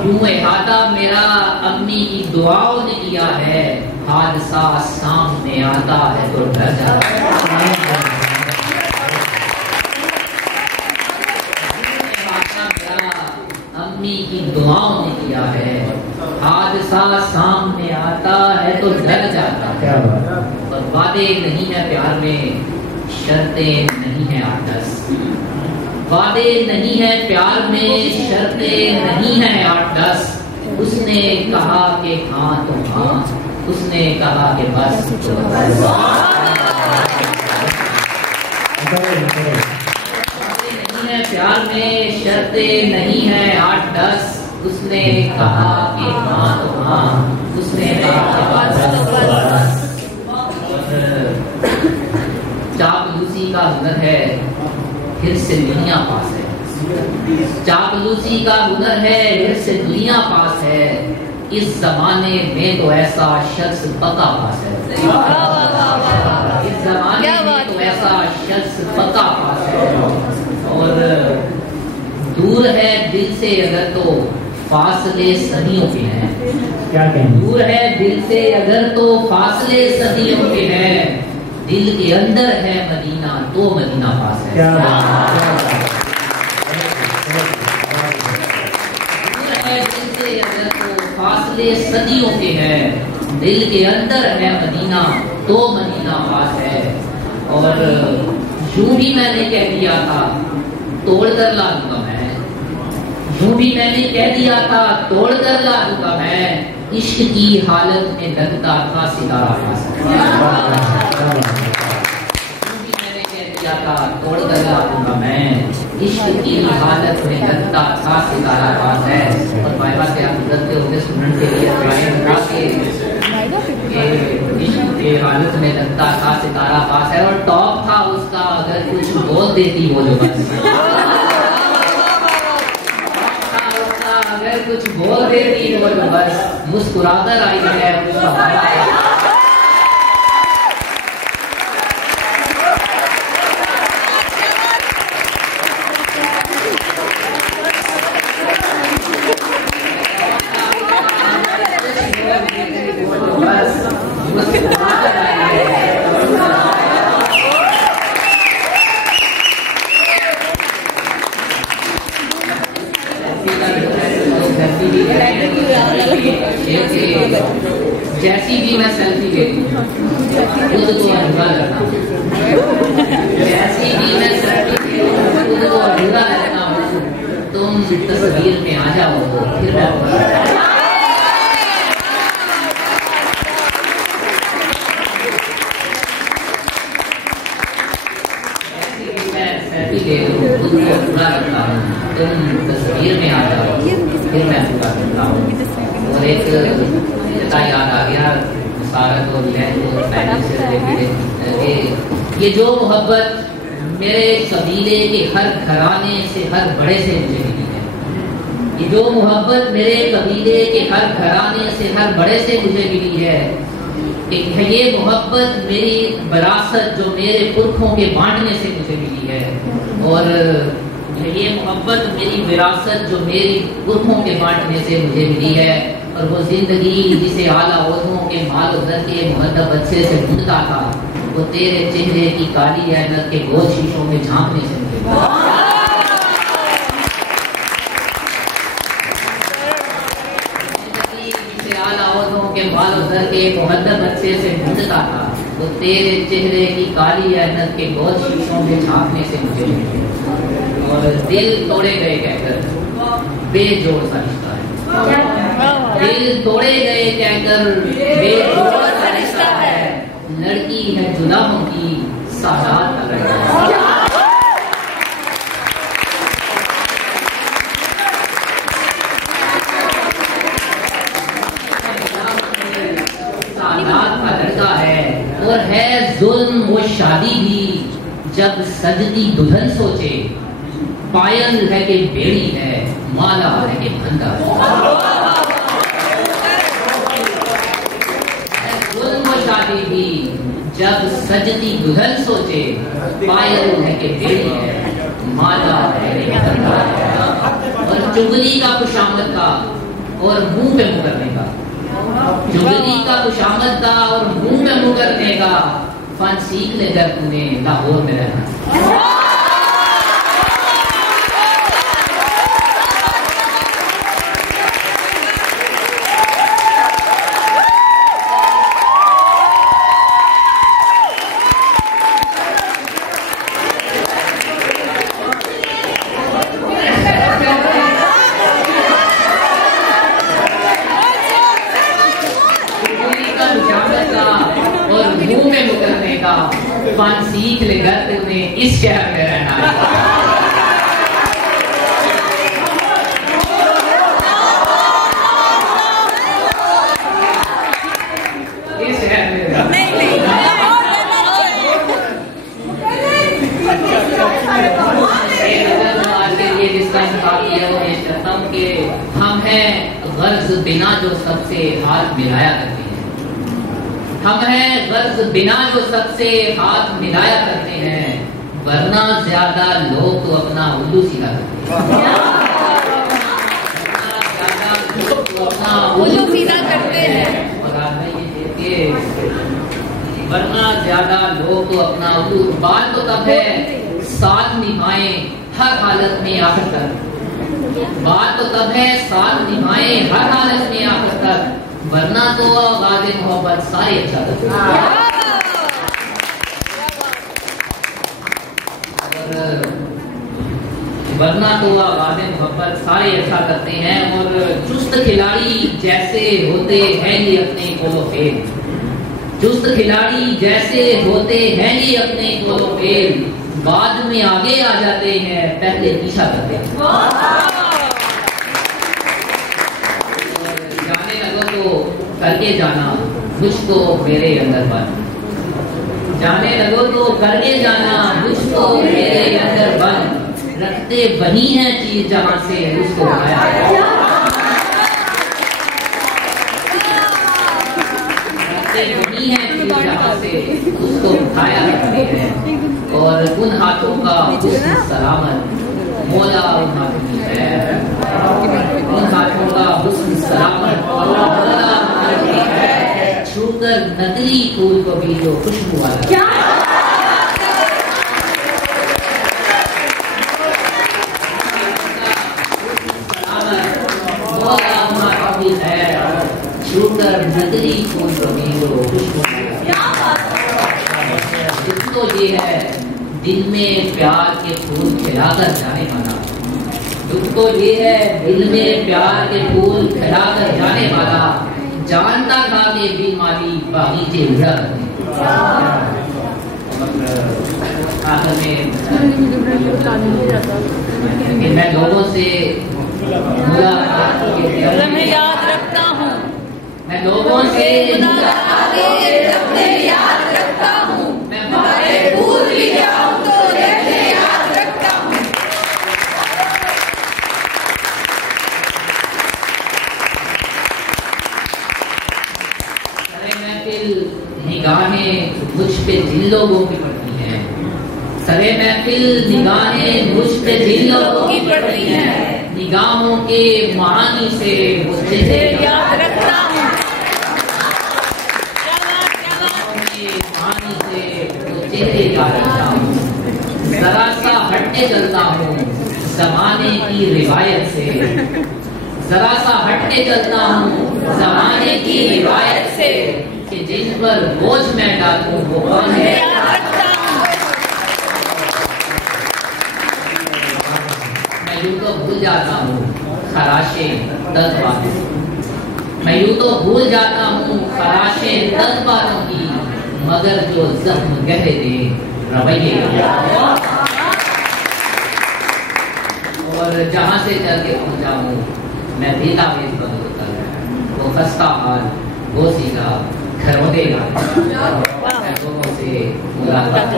यूं इरादा मेरा अम्मी की दुआओं ने किया है, हादसा सामने आता है तो डर जाता है। अम्मी की दुआओं ने किया है, हादसा सामने आता है तो डर जाता है। और वादे नहीं है प्यार में, शर्तें नहीं है 8-10, वादे नहीं है प्यार में, शर्तें नहीं है 8-10। उसने कहा कि हाँ तो हाँ, उसने कहा कि बस तो बस। नहीं है प्यार में, शर्तें नहीं है 8-10। उसने कहा कि हाँ तो हाँ, उसने कहा कि बस। चापलूसी का हुनर है, फिर से दुनिया पास है। चापलूसी का हुनर है, फिर से दुनिया पास है। इस जमाने में तो ऐसा शख्स पक्का पास है, इस जमाने में तो ऐसा शख्स पक्का पास है। और दूर है दिल से अगर तो फासले सदियों के हैं, क्या कहें? दूर है दिल से अगर तो फासले सदियों के हैं, दिल के अंदर है मदीना तो मदीना पास है। क्या दूर है दिल से अगर तो फासले सदियों के हैं, दिल के अंदर है मदीना तो मदीना पास है। और यूं भी मैंने कह दिया था तोड़ कर ला दूंगा मैं, यूं भी मैंने कह दिया था तोड़ कर ला दूंगा मैं। इश्क की हालत में लगता था सितारा पास है, यूं भी मैंने कह दिया था तोड़ कर ला दूंगा मैं। इश्क की हालत में लगता था सितारा पास है। और बाइबल से आप गुजरते होंगे सुनने के लिए इश्क की हालत में लगता था सितारा पास है। और टॉप था उसका अगर कुछ बोल देती वो जो बस, अगर कुछ बोल देती वो जो बस, मुस्कुराकर आई है उसका। जैसी भी मैं सेल्फी लेती हूँ खुद को अधूरा लगता हूँ, जैसी भी मैं सेल्फी लेती हूँ खुद को अधूरा लगता हूँ। तुम तस्वीर में आ जाओ तो फिर मैं सेल्फी ले लूँ खुद को अधूरा लगता हूँ। तुम तस्वीर में आ जाओ फिर मैं पूरा करता हूँ। और एक याद आ गया मुसारत और ये जो मोहब्बत मेरे कबीले के हर घराने से हर बड़े से मुझे मिली है, ये जो मोहब्बत मेरे कबीले के हर घराने से हर बड़े से मुझे मिली है, ये मोहब्बत मेरी विरासत जो मेरे पुरखों के बांटने से मुझे मिली है। और ये मोहब्बत मेरी विरासत जो मेरी पुरखों के बांटने से मुझे मिली है। और वो जिंदगी जिसे आला ओज़ों के माल उधर के मुहद्दब अच्छे से ढूंढता था, वो तेरे चेहरे की काली ऐनक के गोल शीशों में झांकने से मुझे जिसे आला ओज़ों के माल उधर के मुहद्दब अच्छे से ढूंढता था, वो तेरे चेहरे की काली ऐनक के गोल शीशों में झांकने से मुझे मिली। और दिल तोड़े गए कहकर बेजोड़ सा रिश्ता है, दिल तोड़े गए कहकर बेजोड़ सा रिश्ता है। लड़की है जुदाओं की सादात का लड़का, सादात का लड़का है। और है जुल्म वो शादी भी जब सजदी दुल्हन सोचे, पायल है कि बेड़ी है, माला है कि भंडार। वाली भी जब सजती दुल्हन सोचे, पायल के बेड़ी है माला और चुगली का खुशामद का और मुंह पे मुंह करने का, चुगली का खुशामद का और मुंह पे मुंह करने का फन सीख ले जब तूने लाहौर में रहना। फन सीख ले घर तूने इस शहर में रहना है। इस शहर में ये जिसका इंतखाब किया वो ये चाहता हूँ कि हम हैं गर्ज बिना जो सबसे हाथ मिलाया करते हैं, हम हैं गर्ज बिना जो सबसे हाथ मिलाया करते हैं, वरना ज्यादा लोग तो अपना उल्लू सीधा करते हैं, उल्लू सीधा करते हैं। और आप ये देखिए, वरना ज्यादा लोग तो अपना उल्लू, बात तो तब है साथ निभाएं हर हालत में आखिर तक, बात तो तब है साथ निभाएं हर हालत में आखिर तक, वरना तो आगाज़ मोहब्बत सारे अच्छा करते हैं। वरना तो आगाज़ मोहब्बत सारे अच्छा करते हैं। और चुस्त खिलाड़ी जैसे होते हैं ये अपने कोलो फेल, चुस्त खिलाड़ी जैसे होते हैं ये अपने कोलो फेल, बाद में आगे आ जाते हैं पहले पीछा करते हैं। जाने लगो तो करके जाना मुझको मेरे अंदर बंद, जाने लगो तो करके जाना मुझको मेरे अंदर बंद, रखते बनी है चीज जहां से उसको उठाया, रखते बनी है चीज जहां से उसको उठाया करते हैं। और उन हाथों का हुस्न सलामत मौला उन हाथों की है, उन हाथों का हुस्न सलामत मौला उनकी है, छूकर नकली फूल को भी जो खुशबू वाला है, छूकर नकली फूल को भी जो खुशबू तो ये है दिल में प्यार के फूल खिलाकर जाने वाला, दुख तो ये है दिल में प्यार के फूल खिलाकर जाने वाला, जानता था कि बिन माली बागीचे उड़ा करते। आखिर में मैं लोगों से याद रखता हूँ, मैं लोगों से याद रखता हूँ, मैं भूल भी जाऊँ तो याद रखता हूँ। निगाहें मुझ पे जिन लोगों की पड़ती हैं, सरे महफिल निगाहें मुझ पे जिन लोगों की पड़ती हैं, निगाहों के मानी से मुझे याद रखता हूँ, मानी से मुझे याद रखता हूँ, जरा सा हटके चलता हूँ जमाने की रिवायत से, जरा सा हटके चलता हूँ जमाने की रिवायत से, कि जिन पर बोझ मैं डालूं वो कौन है। मैं यूं तो भूल जाता हूँ खराशे 10 बातें, मैं यूं तो भूल जाता हूँ खराशे 10 बातों की, मगर जो जख्म गहरे दे रवैये। और जहाँ से चल के पहुँचा हूँ मैं देता वेद बदल कर, वो खस्ता हाल वो सीधा घरोदेगा लोगों से मुलाकात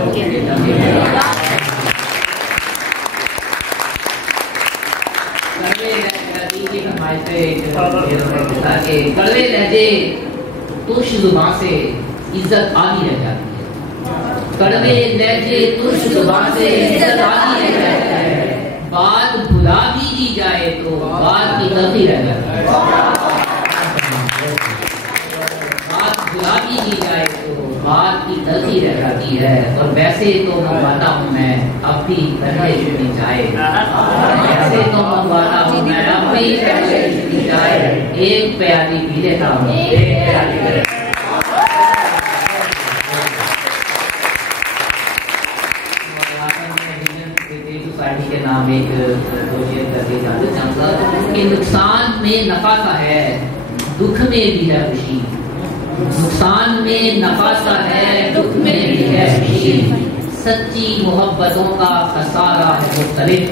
कड़वे लहजे तुश जुबान से इज्जत आधी रह जाती है। कड़वे लहजे तुर्क जुबान से इज्जत आधी रह जाती है। बात भुला भी दी जाए तो बात की तलखी रह जाती है। बात भुला भी दी जाए तो बात की तलखी रह जाती है। और वैसे तो मंगवाता हूँ मैं अब भी पहले चुनी जाए, वैसे तो मंगवाता हूँ मैं अब भी पहले चुनी जाए। एक प्याली पी लेता हूँ, एक प्याली सोसाइटी के नाम एक प्रोजेक्ट करके जाना चाहूँगा कि नुकसान में नफा सा है, दुख में भी है खुशी। नुकसान में नफा सा है, दुख में भी है खुशी। सच्ची मोहब्बतों का खसारा है मुख्तलिफ,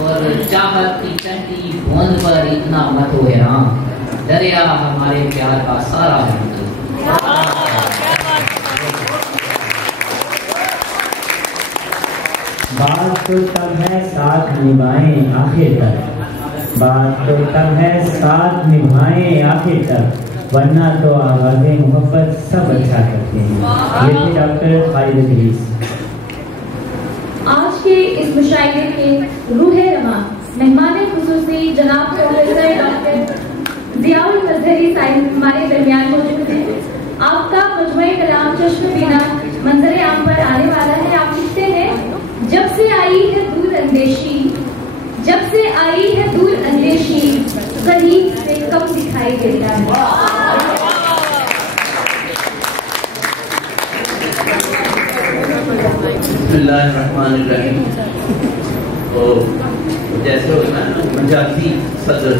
और चाहत की चंटी बूंद पर इतना मत हो हैरान, दरिया हमारे प्यार का सारा है। बात तो तब है साथ निभाएं आखिर तक, बात तो तब है साथ निभाएं आखिर तक, वरना तो आवाज़ें मोहब्बत सब अच्छा करते हैं। ये थे डॉक्टर खालिद इदरीस। आज के इस मुशायरे के रूहे रमा मेहमान खुसूसी जनाब प्रोफेसर डॉक्टर जियाउल मजहरी साहिब हमारे दरमियान मौजूद हैं। आपका मजमुए कलाम चश्म बीना मंजर आम पर आने वाला है। आप लिखते हैं, जब से आई है दूर अंदेशी, जब से आई है दूर अंदेशी, करीब से कम दिखाई देता है। बिस्मिल्लाहिर्रहमानिर्रहीम। तो जैसे होता है ना मजाजी सदर,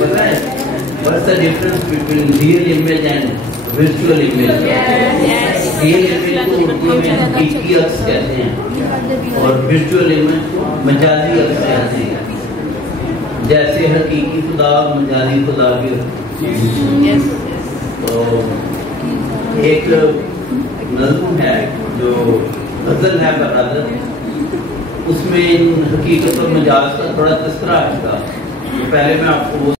पता है what's the difference between real image and virtual image? Real image को उर्दू में हकीकी अक्स कहते हैं और वर्चुअल इमेज को मजाजी अक्स कहते हैं। जैसे हकीकी खुदा और मजाजी खुदा भी। तो एक नज़्म है जो गज़ल है बरादर, उसमें हकीकत और मजाज का थोड़ा तस्करा आएगा। पहले मैं आपको वो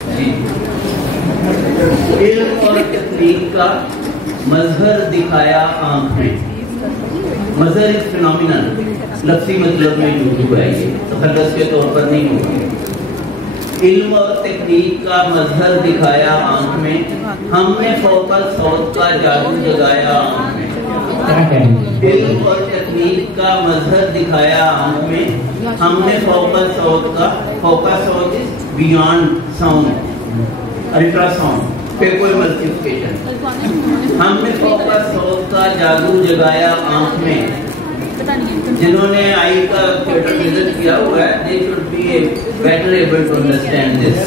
इल्म और तकनीक का मजहर दिखाया आंख में। मजहर इज फिनोमिनल, लफ्ज़ी मतलब में यूज है, ये तखल्लुस के तौर पर नहीं होगा। इल्म और तकनीक का मजहर दिखाया आंख में, हमने फोकल सौत का जादू जगाया आंख में। इल्म और तकनीक का मजहर दिखाया आंख में, हमने फोकल सौत का, फोकल सौत इज बियॉन्ड साउंड, अल्ट्रासाउंड पे कोई मल्टीप्लिकेशन। हमने फोकस सौत का जादू जगाया आंख में। जिन्होंने आई का थिएटर विजिट किया हुआ है, they should be better able to understand this।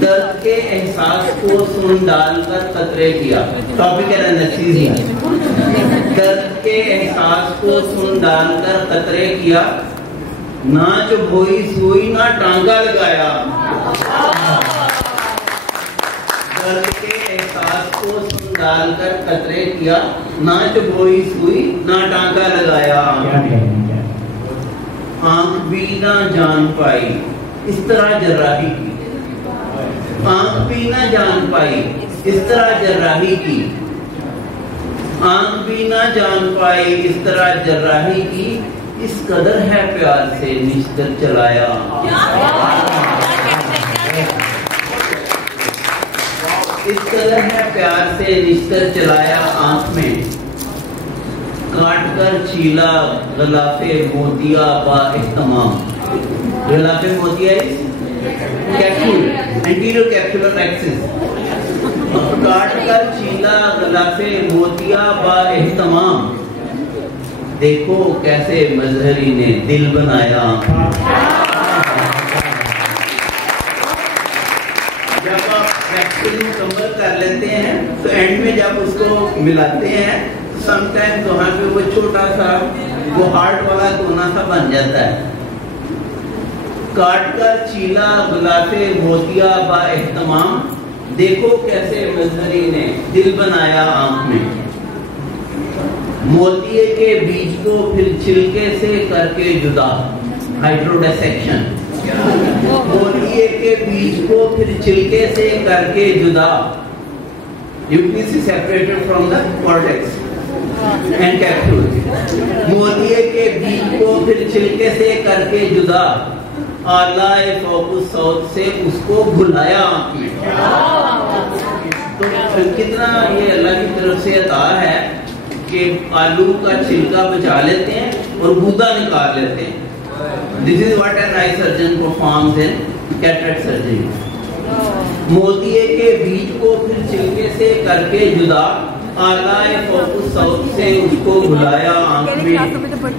दर्द के एहसास को सुन डालकर कतरे किया, टॉपिक है एनेस्थीसिया। दर्द के एहसास को सुन डालकर कतरे किया, ना चुभोई सुई ना टांगा लगाया। दर्द के एहसास को सुन डालकर कतरे किया, ना चुभोई सुई ना टांका लगाया। आंख भी ना जान पाई इस तरह जर्राही की, आंख भी ना जान पाई इस तरह जर्राही की, आंख भी ना जान पाई इस तरह जर्राही की, इस कदर है प्यार से निश्तर चलाया। इस कदर है प्यार से निश्तर चलाया आंख में, काट कर छीला गलाफे मोतिया बा इह्तमाम। गलाफे मोतिया कैप्सूल, एंटीरियर कैप्सुलर एक्सिस। काट कर छीला गलाफे मोतिया बा इह्तमाम, देखो कैसे मजहरी ने दिल बनाया। जब आप वैक्सीन मुकम्मल कर लेते हैं तो एंड में जब उसको मिलाते हैं, समटाइम्स वहाँ पे वो छोटा सा वो हार्ट वाला कोना सा बन जाता है। काट कर छीला गुलाफे मोतिया बा इह्तमाम, देखो कैसे मजहरी ने दिल बनाया आंख में। मोतिये के बीज को फिर छिलके से करके जुदा, हाइड्रोडेसेक्शन। मोतिये के बीज को फिर छिलके से करके जुदा, nucleus is separated from the cortex and capsule. मोतिये के बीज को फिर छिलके से करके जुदा, आलाए फोकस साउथ से उसको भुलाया आंख में। तो कितना ये अल्लाह की तरफ से अता है कि आलू का छिलका बचा लेते हैं और गूदा निकाल लेते हैं। This is what an eye surgeon performs in cataract surgery. मोतिये के बीज को फिर छिलके से करके जुदा, आलाए फोकस साउथ से उसको भुलाया आंख में,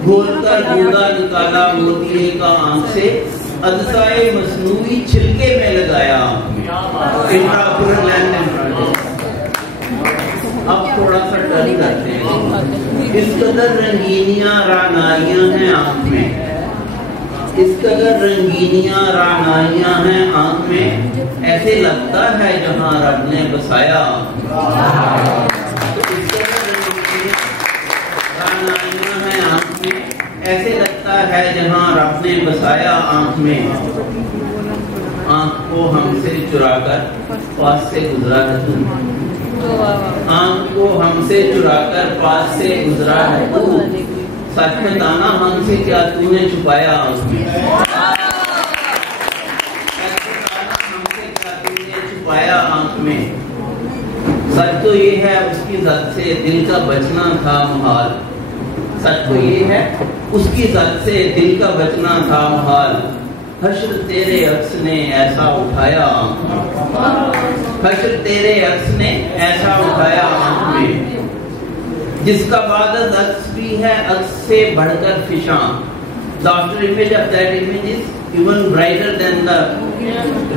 घोलकर गूदा निकाला मोतिये का आंख से, अदसाए मसनूई छिलके में लगाया आंख में। Intraocular lens. अब थोड़ा सा टर्न करते हैं। इस कदर रंगीनियां रानाइयां हैं आंख में, इस कदर रंगीनियां रानाइयां हैं आंख में, ऐसे लगता है जहां रब ने बसाया आंख में। तो इस कदर रंगीनियां रानाइयां हैं आंख में, ऐसे लगता है जहां रब ने बसाया आंख में। आंख को हमसे चुराकर पास से गुजरा है तू, आंख को हमसे चुराकर पास से गुजरा है तू, सच में दाना हमसे क्या तूने छुपाया आंख में। हमसे क्या तूने छुपाया आंख में। सच तो ये है उसकी ज़त से दिल का बचना था मुहाल, सच तो ये है उसकी ज़त से दिल का बचना था मुहाल। हश्र तेरे अक्स ने ऐसा उठाया आंख में, हश्र तेरे अक्स ने ऐसा उठाया आंख में, जिसका बादल अक्स भी है अक्स से बढ़कर फिशां। The after image of that image is even brighter than the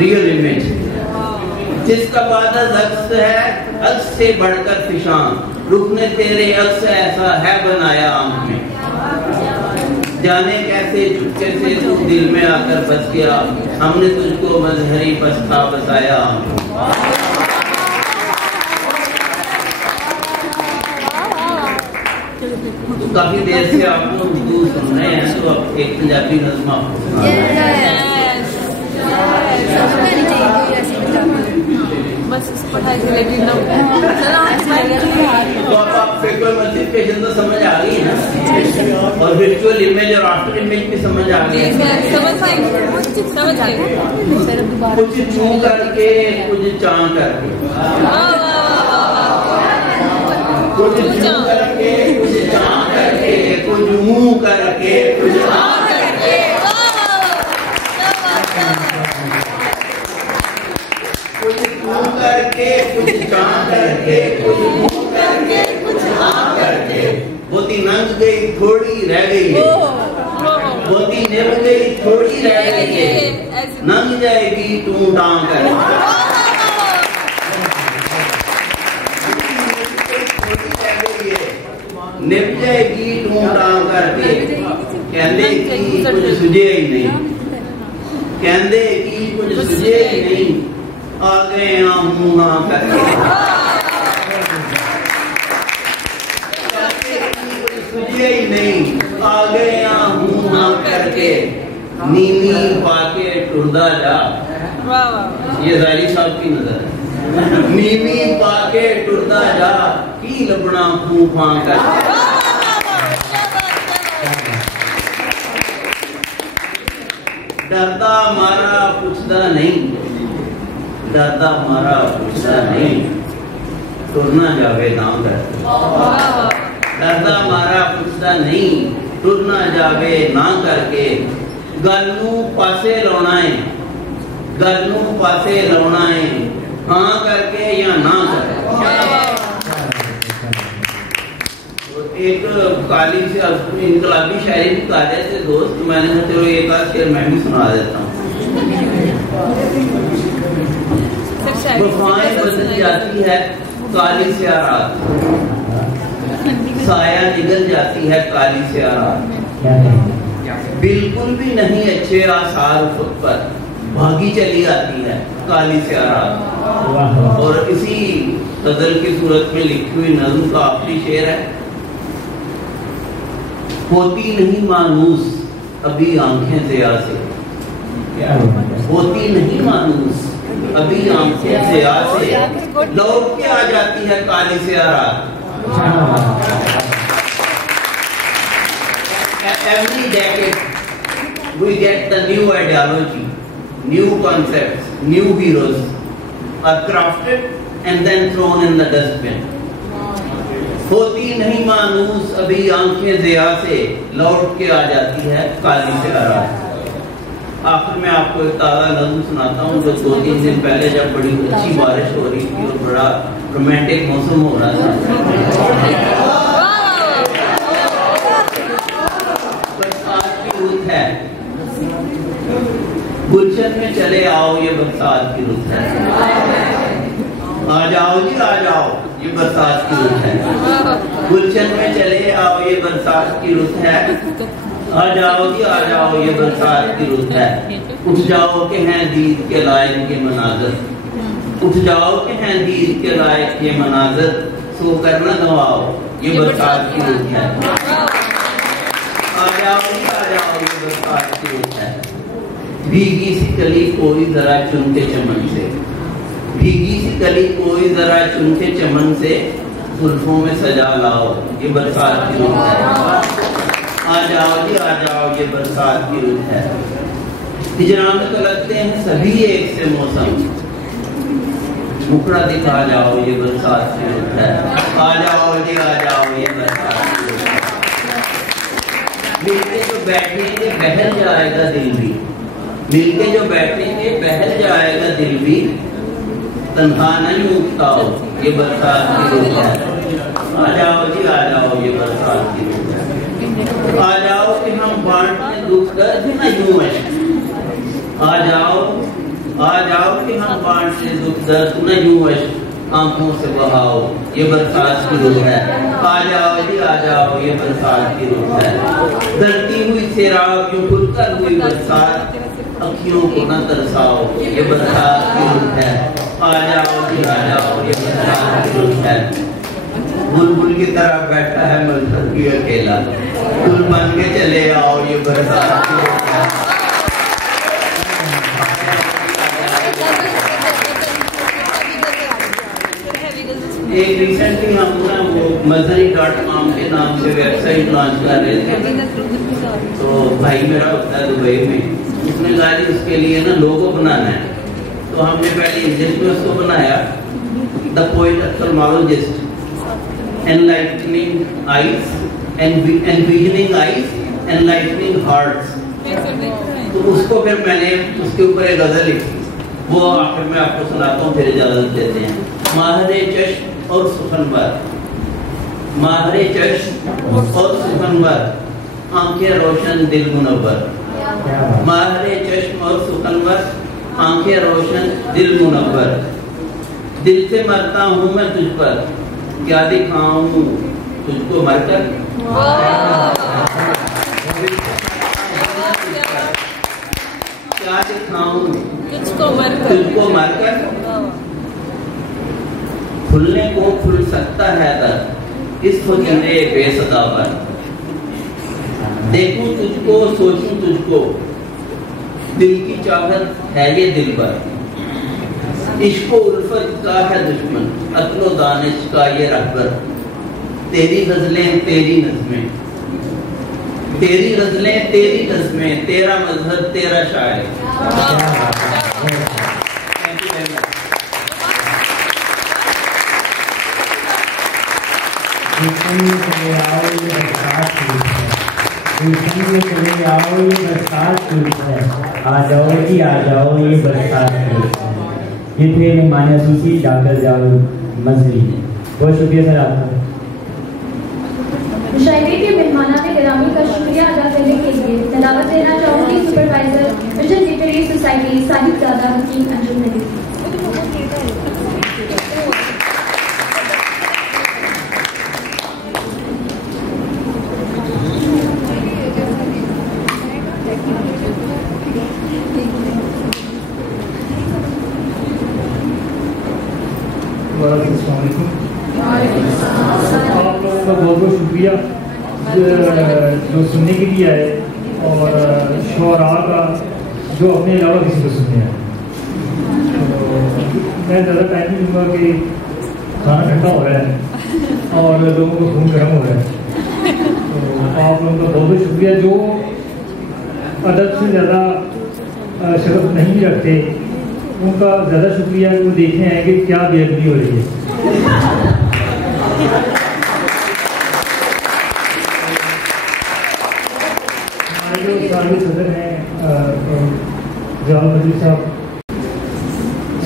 real image. जिसका बादल अक्स है अक्स से बढ़कर फिशां, रुख ने तेरे अक्स ऐसा है बनाया आंख में। जाने कैसे चुपके से तू दिल में आकर बस गया, हमने तुझको मजहरी बस्ता बसाया आंख में। तो काफी देर से आप लोग उर्दू सुन रहे हैं, तो अब एक पंजाबी नज़्म बस इस पढ़ाई से रिलेटेड तो अब आप फिक्र मस्जिद पेशेंट तो समझ आ गई है ना, और विजुअल इमेज और आफ्टर इमेज भी समझ आ गई है। समझ आ गया। कुछ छू करके कुछ चां करके, कुछ छू करके कुछ चां करके, कुछ मुंह करके कुछ आं करके, कुछ छू करके कुछ चां करके, कुछ मुंह करके कुछ आं करके। बोती नंग गई थोड़ी रह गई है, बोती निभ गई थोड़ी रह गई है, नंग जाएगी तू टांग कर। निभ जाएगी तू टांग करके, कहंदे की कुछ सुझे ही नहीं, कहंदे की कुछ सुझे ही नहीं, आ गए हूं हाँ करके। सुझे ही नहीं, आ गए हूं हाँ करके, नीमी पाके टुरदा जा। ये ज़ाहिरी साहब की नजर है। नीमी पाके टुरदा जा, की लबना फूं फां करके। डरदा मारा पुछदा नहीं, डरदा मारा पुछदा नहीं, टुरना जावे ना करके। डरदा मारा पुछदा नहीं, टुरना जावे ना करके। गल नूं पासे लाउणा है, गल नूं पासे लाउणा है, हाँ करके या ना करके। एक काली से इनकलाबी शायरी भी गा रहे थे दोस्त, मैंने कहा चलो एक आध शेर मैं भी सुना देता हूँ। वफाएं बदल जाती है काली से रात, साया निकल जाती है काली से रात, बिल्कुल भी नहीं अच्छे आसार उफक पर, भागी चली आती है काली से रात। और इसी गजल की सूरत में लिखी हुई नज़्म का आखिरी शेर है। होती नहीं मानूस अभी आंखें से आसे, होती नहीं मानूस अभी आंखें से लौट के आ जाती है काली से रात। Every decade we get the new ideology, new concepts, new heroes are crafted and then thrown in the dustbin. होती नहीं मानूस अभी आंखें ज़िया से लौट के आ जाती है काली से रात। आखिर में आपको एक ताज़ा नज़्म सुनाता हूँ जो 2-3 दिन पहले जब बड़ी अच्छी बारिश हो रही थी और बड़ा रोमांटिक मौसम हो रहा था। बरसात की रुत है, गुलशन में चले आओ ये बरसात की रुत है। आ जाओ जी आ जाओ ये बरसात की रुत है। गुलशन में चले आओ ये बरसात की रुत है। आ जाओ जी आ जाओ ये बरसात की रुत है। उठ जाओ के हैं दीद के लायक ये मनाजर, उठ जाओ के हैं दीद के लायक ये मनाजर, सो कर न गवाओ ये बरसात की रुत है। आ जाओ जी आ जाओ ये बरसात की रुत है। भीगी सी कली कोई जरा चुनके चमन से, भीगी सी कली कोई जरा चुनके चमन से, जुल्फों में सजा लाओ ये बरसात की रुत है। आ जाओ जी आ जाओ ये बरसात की रुत है। हिजरा में तो लगते हैं सभी एक से मौसम, मुखड़ा दिखा जाओ ये बरसात की रुत है। आ जाओ जी आ जाओ ये बरसात की रुत है। मिलके जो बैठेंगे बहल जाएगा दिल भी, मिलके जो बैठेंगे बहल जाएगा दिल भी, तन्हा नहीं उठता हो ये बरसात की रुत है। आ जाओ जी आ जाओ ये बरसात की रुत है। आ जाओ कि हम बांटने दुख दर्द न यूं है। आ जाओ कि हम बांटने दुख दर्द न यूं है, आंखों से बहाओ ये बरसात की रुत है। आ जाओ जी आ जाओ ये बरसात की रुत है। धरती हुई सैराब यूं खुलकर हुई बरसात, अखियों को न तरसाओ ये बरसात की रुत है। आ जाओ जी आ जाओ ये बरसात की रुत है। बुलबुल की तरह बैठा है मजहर भी अकेला, फूल बन के चले आओ ये बरसात की रुत है। एक रिसेंटली हम ना वो mazari.com के नाम से वेबसाइट लॉन्च कर रहे थे, तो भाई मेरा होता है दुबई में, उसने कहा कि उसके लिए ना लोगो बनाना है। तो हमने पहले इंग्लिश में उसको बनाया, the poet ophthalmologist, enlightening eyes, envisioning eyes, enlightening hearts. तो उसको फिर मैंने उसके ऊपर एक गजल लिखी, वो आखिर में आपको सुनाता हूँ, फिर इजाजत देते हैं। माहरे चश्म और सुखनवर, माहरे चश्म और सुखनवर, आंखें रोशन दिल मुनव्वर। माहरे चश्म और सुखनवर, आंखें रोशन दिल मुनव्वर। दिल से मरता हूँ मैं तुझ पर, क्या दिखाऊं तुझको मरकर। क्या दिखाऊं तुझको मरकर। खुलने को खुल सकता है दर इस फकीरे बेसदा पर, देखूं तुझको सोचूं तुझको, दिल की चाहत है ये दिल पर। इश्को उल्फत का है दुश्मन, अक्लो दानिश का ये रहबर। तेरी गजलें तेरी नज़में, तेरी गजलें तेरी नज़में, तेरा मजहब तेरा शायर। आ जाओ जी आ जाओ ये बरसात की रुत है। ये थे मेहमान असूसी डॉक्टर जावेद मजरी। बहुत शुक्रिया सर आपका। मुशायरे के मेहमानाने गिरामी का शुक्रिया अदा करने के लिए सलावत देना चाहूँगी supervisor vision literary society Sahibzada Hakim Anjum Nabi. आप लोगों का बहुत बहुत शुक्रिया जो सुनने के लिए आए, और शोरा का जो अपने अलावा किसी को सुनने आए। मैं ज़्यादा टाइम नहीं दूंगा कि खाना ठंडा हो रहा है और लोगों को खून गर्म हो रहा है। तो आप लोगों का बहुत बहुत शुक्रिया। जो अदब से ज़्यादा शर्फ नहीं रखते उनका ज़्यादा शुक्रिया वो देखे हैं कि क्या बेअदबी हो रही है। हमारे जो साबित सदर हैं जवाब मजीद साहब,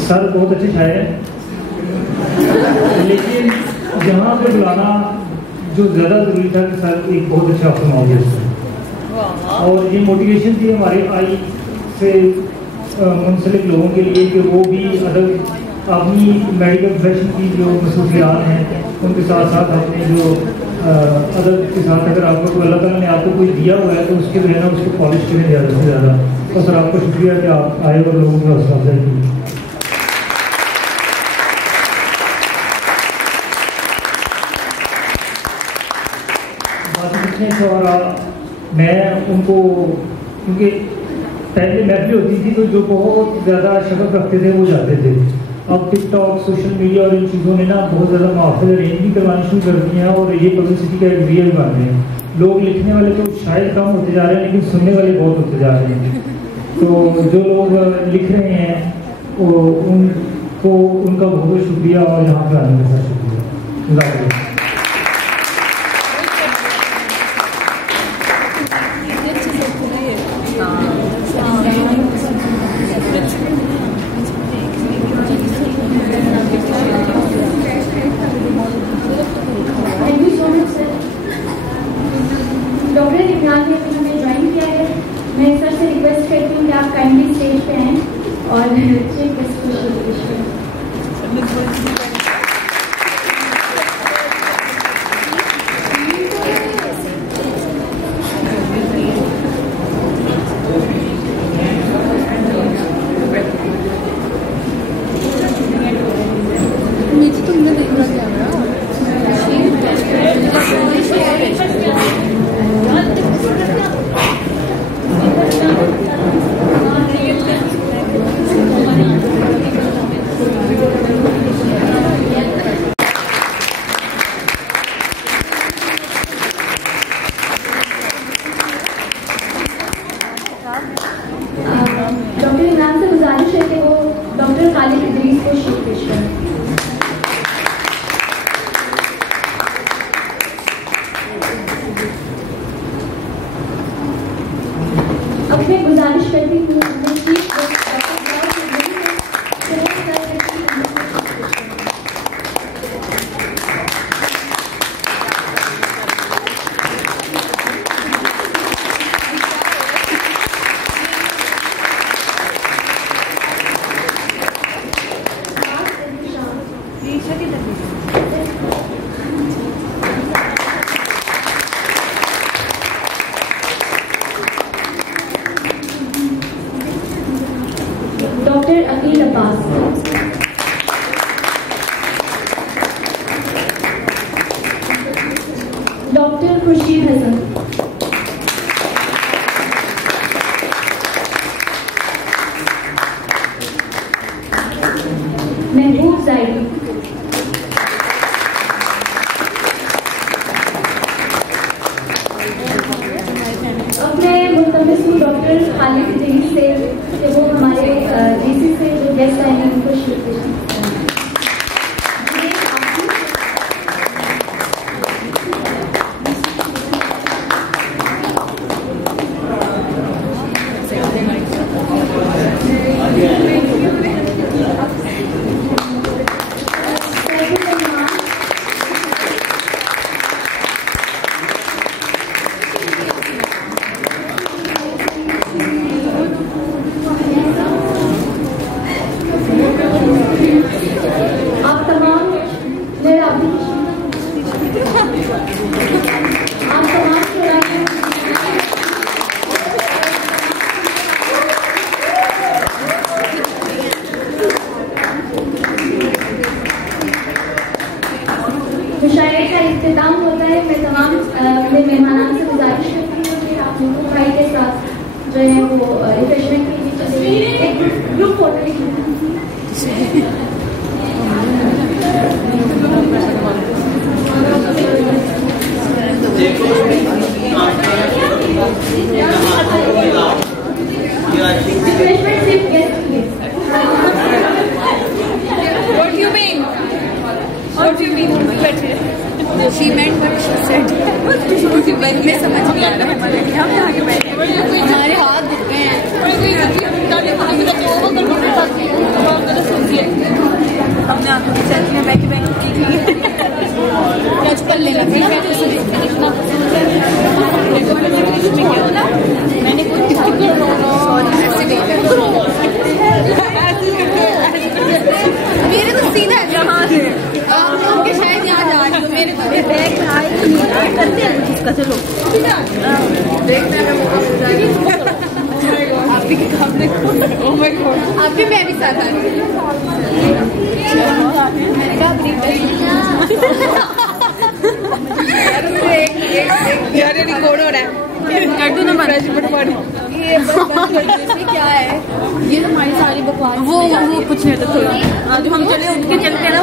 सर बहुत अच्छे शायर हैं, लेकिन यहाँ पे बुलाना जो ज़्यादा ज़रूरी था कि सर एक बहुत अच्छा अफसर मौजूद है और ये मोटिवेशन थी हमारे आई से मुंसलिक लोगों के लिए कि वो भी अदब अपनी मेडिकल प्रोफेशन की जो मसरूफियात हैं उनके साथ साथ अपने जो अदब के साथ अगर आपको कोई अल्लाह ताला ने आपको कोई दिया हुआ है तो उसके जो है ना उसको पॉलिश करें ज़्यादा से ज़्यादा। तो सर आपको शुक्रिया कि आप आए और लोगों की हौसला अफजाई की। और मैं उनको क्योंकि पहले महफिल होती थी तो जो बहुत ज़्यादा शक्ल रखते थे वो जाते थे। अब टिकटॉक सोशल मीडिया और इन चीज़ों ने ना बहुत ज़्यादा महफिल अरेंज भी करवानी शुरू कर दी हैं और ये पब्लिसिटी का एक जरिया भी बन रहे हैं। लोग लिखने वाले तो शायद कम होते जा रहे हैं लेकिन सुनने वाले बहुत होते जा रहे हैं। तो जो लोग लिख रहे हैं वो उनको उनका बहुत बहुत शुक्रिया और यहाँ पर आने का शुक्रिया। जो है वो रिफ्रेशमेंट के लिए एक group photo What do you mean? What do you mean? She meant what she said. मैं समझ नहीं आ रहा हमारे यहाँ पे आगे बैठे हमारे हाथ दिख रहे हैं। हमने आपको सेल्फी में बैठी बैठी की थी। टच कर लेना फिर मैं तो इतना मैंने कुछ सॉरी ऐसे नहीं मेरे तो सीधा है जहाँ से आप लोग के शायद यहाँ जा रही हो मेरे बैग में आई करते हैं किसका चलो देखते हैं आप भी काम देखो ओह माय गॉड आप भी मैं भी साथ आ रही हूँ यार रिकॉर्ड हो रहा है कर दो ना फ्रेश बटवाड़ी ये क्या है ये हमारी सारी बकवास वो कुछ नहीं तो थोड़ा जो हम चले उठ के चलते ना